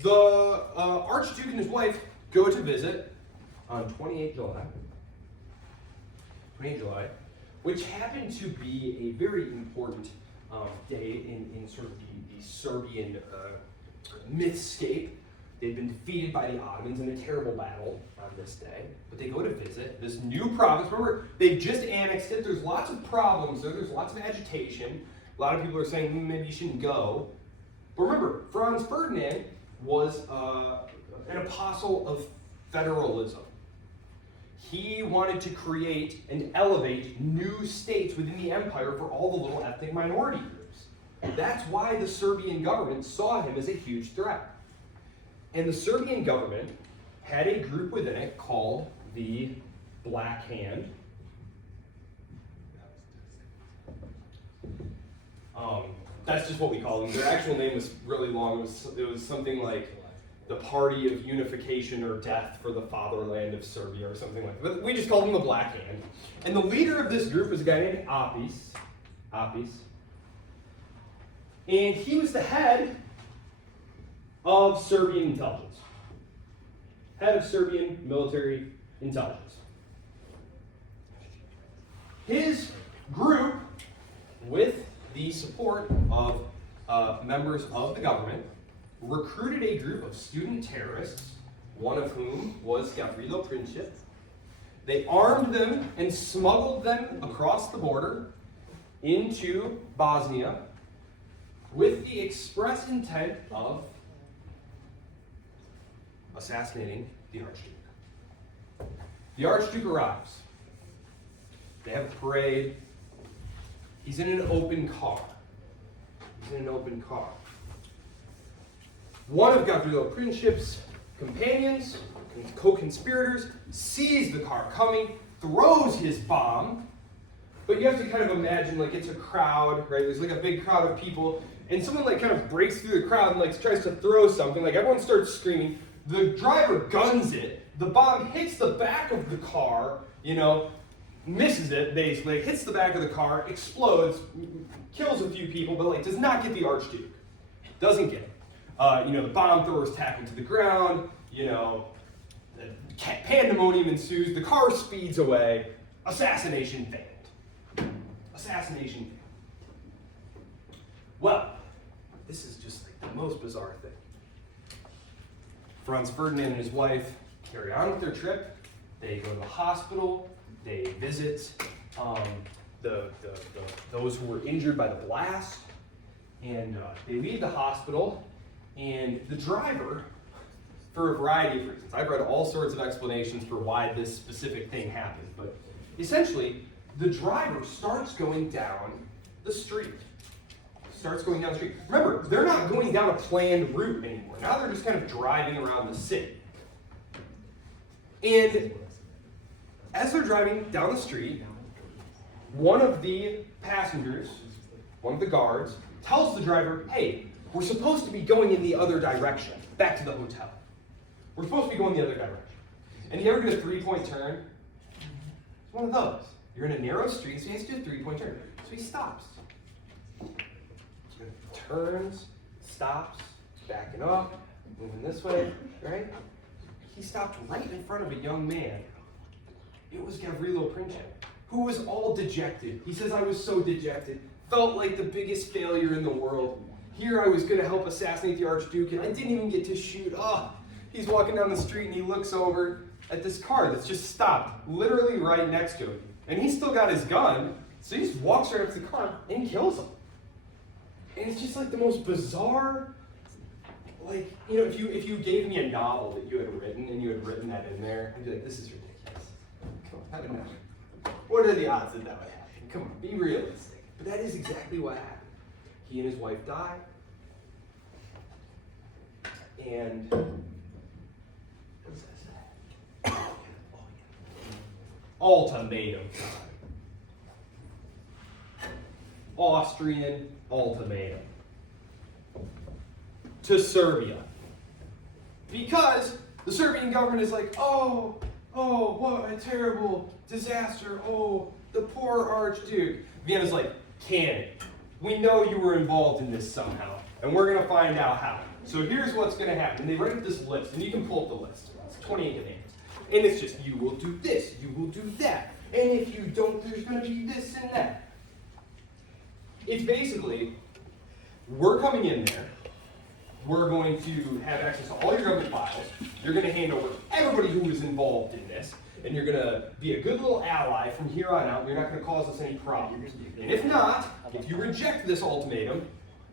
The Archduke and his wife go to visit on 28 July, which happened to be a very important day in sort of the Serbian mythscape. They've been defeated by the Ottomans in a terrible battle on this day, but they go to visit this new province. Remember, they've just annexed it. There's lots of problems there. There's lots of agitation. A lot of people are saying, maybe you shouldn't go. But remember, Franz Ferdinand was an apostle of federalism. He wanted to create and elevate new states within the empire for all the little ethnic minority groups. That's why the Serbian government saw him as a huge threat. And the Serbian government had a group within it called the Black Hand. That's just what we call them. Their actual name was really long. It was something like the Party of Unification or Death for the Fatherland of Serbia or something like that. But we just called them the Black Hand. And the leader of this group was a guy named Apis. And he was the head of Serbian intelligence. Head of Serbian military intelligence. His group, with the support of members of the government, recruited a group of student terrorists, one of whom was Gavrilo Princip. They armed them and smuggled them across the border into Bosnia with the express intent of assassinating the Archduke. The Archduke arrives. They have a parade. He's in an open car. One of Gavrilo Princip's companions, co-conspirators, sees the car coming, throws his bomb, but you have to kind of imagine like it's a crowd, right? There's like a big crowd of people, and someone like kind of breaks through the crowd and like tries to throw something, like everyone starts screaming. The driver guns it, the bomb hits the back of the car, misses it basically, hits the back of the car, explodes, kills a few people, but like does not get the Archduke. Doesn't get it. The bomb throwers tap into the ground, the pandemonium ensues, the car speeds away, assassination failed. Well, this is just like the most bizarre thing. Franz Ferdinand and his wife carry on with their trip. They go to the hospital. They visit those who were injured by the blast. And they leave the hospital. And the driver, for a variety of reasons, I've read all sorts of explanations for why this specific thing happened. But essentially, the driver starts going down the street. Remember, they're not going down a planned route anymore. Now they're just kind of driving around the city. And as they're driving down the street, one of the passengers, one of the guards, tells the driver, hey, we're supposed to be going in the other direction, back to the hotel. We're supposed to be going the other direction. And you ever get a three-point turn? It's one of those. You're in a narrow street, so he has to do a three-point turn. So he stops. Turns, stops, backing up, moving this way, right? He stopped right in front of a young man. It was Gavrilo Princip, who was all dejected. He says, I was so dejected, felt like the biggest failure in the world. Here I was going to help assassinate the Archduke, and I didn't even get to shoot. He's walking down the street, and he looks over at this car that's just stopped, literally right next to him. And he's still got his gun, so he just walks right up to the car and kills him. And it's just like the most bizarre, like, if you gave me a novel that you had written and you had written that in there, I'd be like, this is ridiculous. Come on, have it now. What are the odds that that would happen? Come on, be realistic. But that is exactly what happened. He and his wife died. And what does that say? Ultimatum time. Austrian ultimatum to Serbia. Because the Serbian government is like, oh, what a terrible disaster. Oh, the poor Archduke. Vienna's like, Cannon, we know you were involved in this somehow, and we're going to find out how. So here's what's going to happen. And they write up this list, and you can pull up the list. It's 28 names. And it's just, you will do this, you will do that. And if you don't, there's going to be this and that. It's basically, we're coming in there, we're going to have access to all your government files. You're going to hand over everybody who was involved in this, and you're going to be a good little ally from here on out. You're not going to cause us any problems. And if not, if you reject this ultimatum,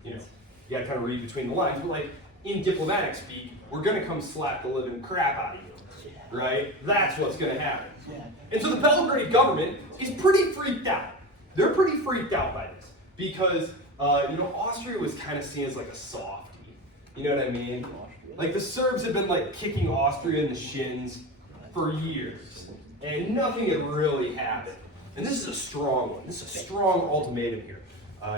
you know, you got to kind of read between the lines, but like in diplomatic speak, we're going to come slap the living crap out of you, right? That's what's going to happen. And so the Belgrade government is pretty freaked out. They're pretty freaked out by this because, you know, Austria was kind of seen as like a softie. You know what I mean? Like the Serbs have been like kicking Austria in the shins for years, and nothing had really happened. And this is a strong one. This is a strong ultimatum here.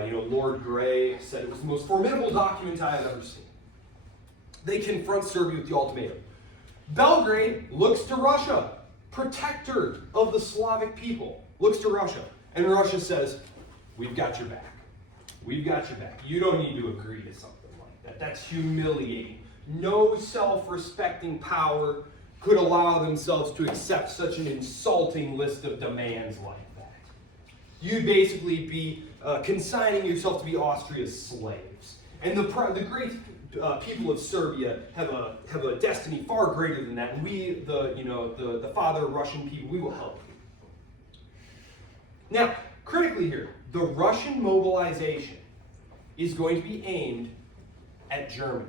You know, Lord Grey said it was the most formidable document I have ever seen. They confront Serbia with the ultimatum. Belgrade looks to Russia, protector of the Slavic people, looks to Russia. And Russia says, we've got your back. We've got your back. You don't need to agree to something like that. That's humiliating. No self-respecting power could allow themselves to accept such an insulting list of demands like that. You'd basically be consigning yourself to be Austria's slaves. And the great people of Serbia have a destiny far greater than that. And we, the father Russian people, we will help you. Now, critically here, the Russian mobilization is going to be aimed at Germany,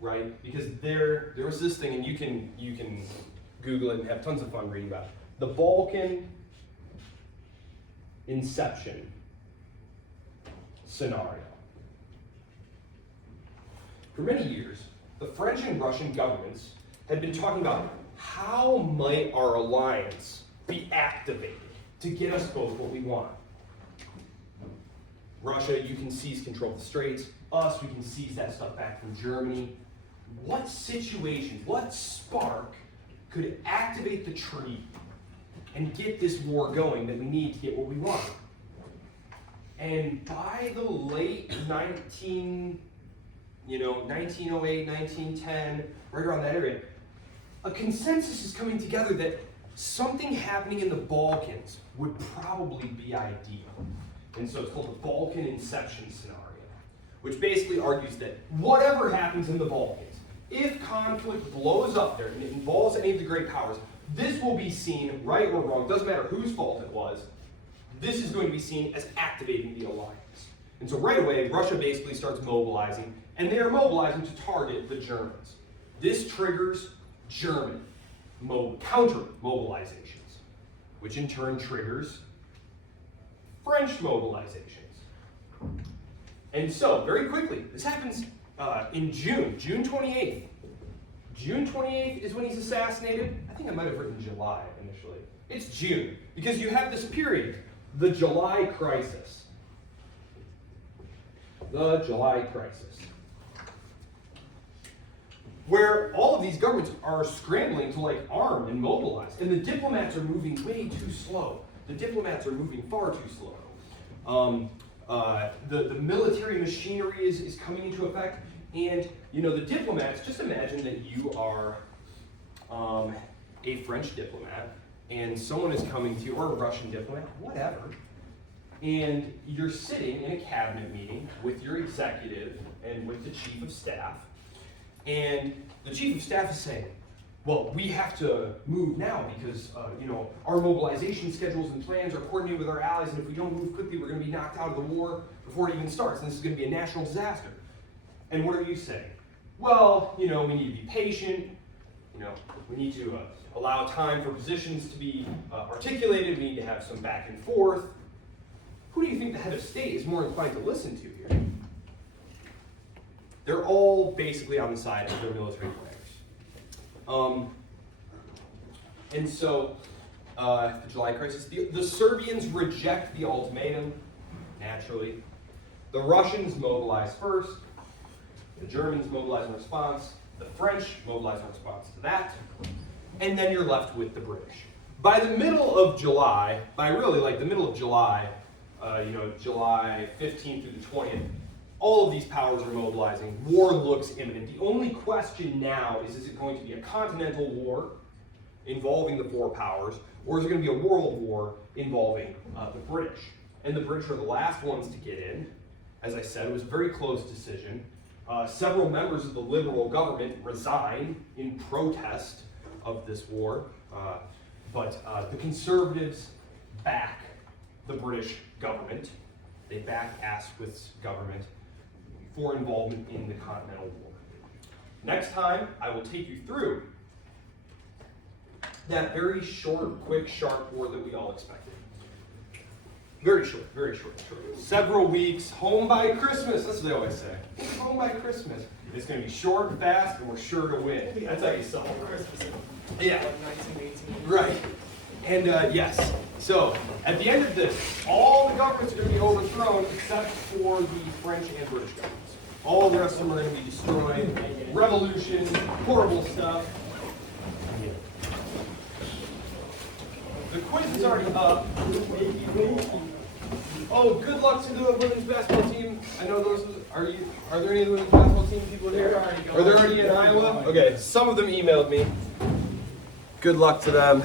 right? Because there was this thing, and you can Google it and have tons of fun reading about it. The Balkan inception scenario. For many years, the French and Russian governments had been talking about how might our alliance be activated to get us both what we want. Russia, you can seize control of the Straits. Us, we can seize that stuff back from Germany. What situation, what spark could activate the tree and get this war going that we need to get what we want? And by the late 1908, 1910, right around that area, a consensus is coming together that something happening in the Balkans would probably be ideal. And so it's called the Balkan inception scenario, which basically argues that whatever happens in the Balkans, if conflict blows up there and it involves any of the great powers, this will be seen, right or wrong, doesn't matter whose fault it was, this is going to be seen as activating the alliance. And so right away, Russia basically starts mobilizing, and they are mobilizing to target the Germans. This triggers German counter-mobilizations, which in turn triggers French mobilizations. And so, very quickly, this happens in June 28th. June 28th is when he's assassinated. I think I might have written July initially. It's June, because you have this period, the July crisis. The July crisis. Where all of these governments are scrambling to arm and mobilize, and the diplomats are moving way too slow. The diplomats are moving far too slow. The military machinery is coming into effect, and the diplomats. Just imagine that you are a French diplomat, and someone is coming to you, or a Russian diplomat, whatever, and you're sitting in a cabinet meeting with your executive and with the chief of staff. And the chief of staff is saying, well, we have to move now because, our mobilization schedules and plans are coordinated with our allies, and if we don't move quickly, we're going to be knocked out of the war before it even starts, and this is going to be a national disaster. And what are you saying? Well, we need to be patient, we need to allow time for positions to be articulated, we need to have some back and forth. Who do you think the head of state is more inclined to listen to here? They're all basically on the side of their military planners. And so, the July crisis, the Serbians reject the ultimatum, naturally. The Russians mobilize first. The Germans mobilize in response. The French mobilize in response to that. And then you're left with the British. By the middle of July, July 15th through the 20th, all of these powers are mobilizing. War looks imminent. The only question now is it going to be a continental war involving the four powers, or is it going to be a world war involving the British? And the British are the last ones to get in. As I said, it was a very close decision. Several members of the liberal government resign in protest of this war, but the conservatives back the British government. They back Asquith's government for involvement in the Continental War. Next time, I will take you through that very short, quick, sharp war that we all expected. Very short, very short. Several weeks, home by Christmas, that's what they always say. Home by Christmas. It's going to be short and fast, and we're sure to win. That's how you sell Christmas. Yeah. Like 1918. Right. And yes, so at the end of this, all the governments are going to be overthrown except for the French and British governments. All the rest of them are going to be destroyed. Revolution, horrible stuff. The quiz is already up. Oh, good luck to the women's basketball team. I know those are there any of the women's basketball team people here? Are they already in Iowa? Okay, some of them emailed me. Good luck to them.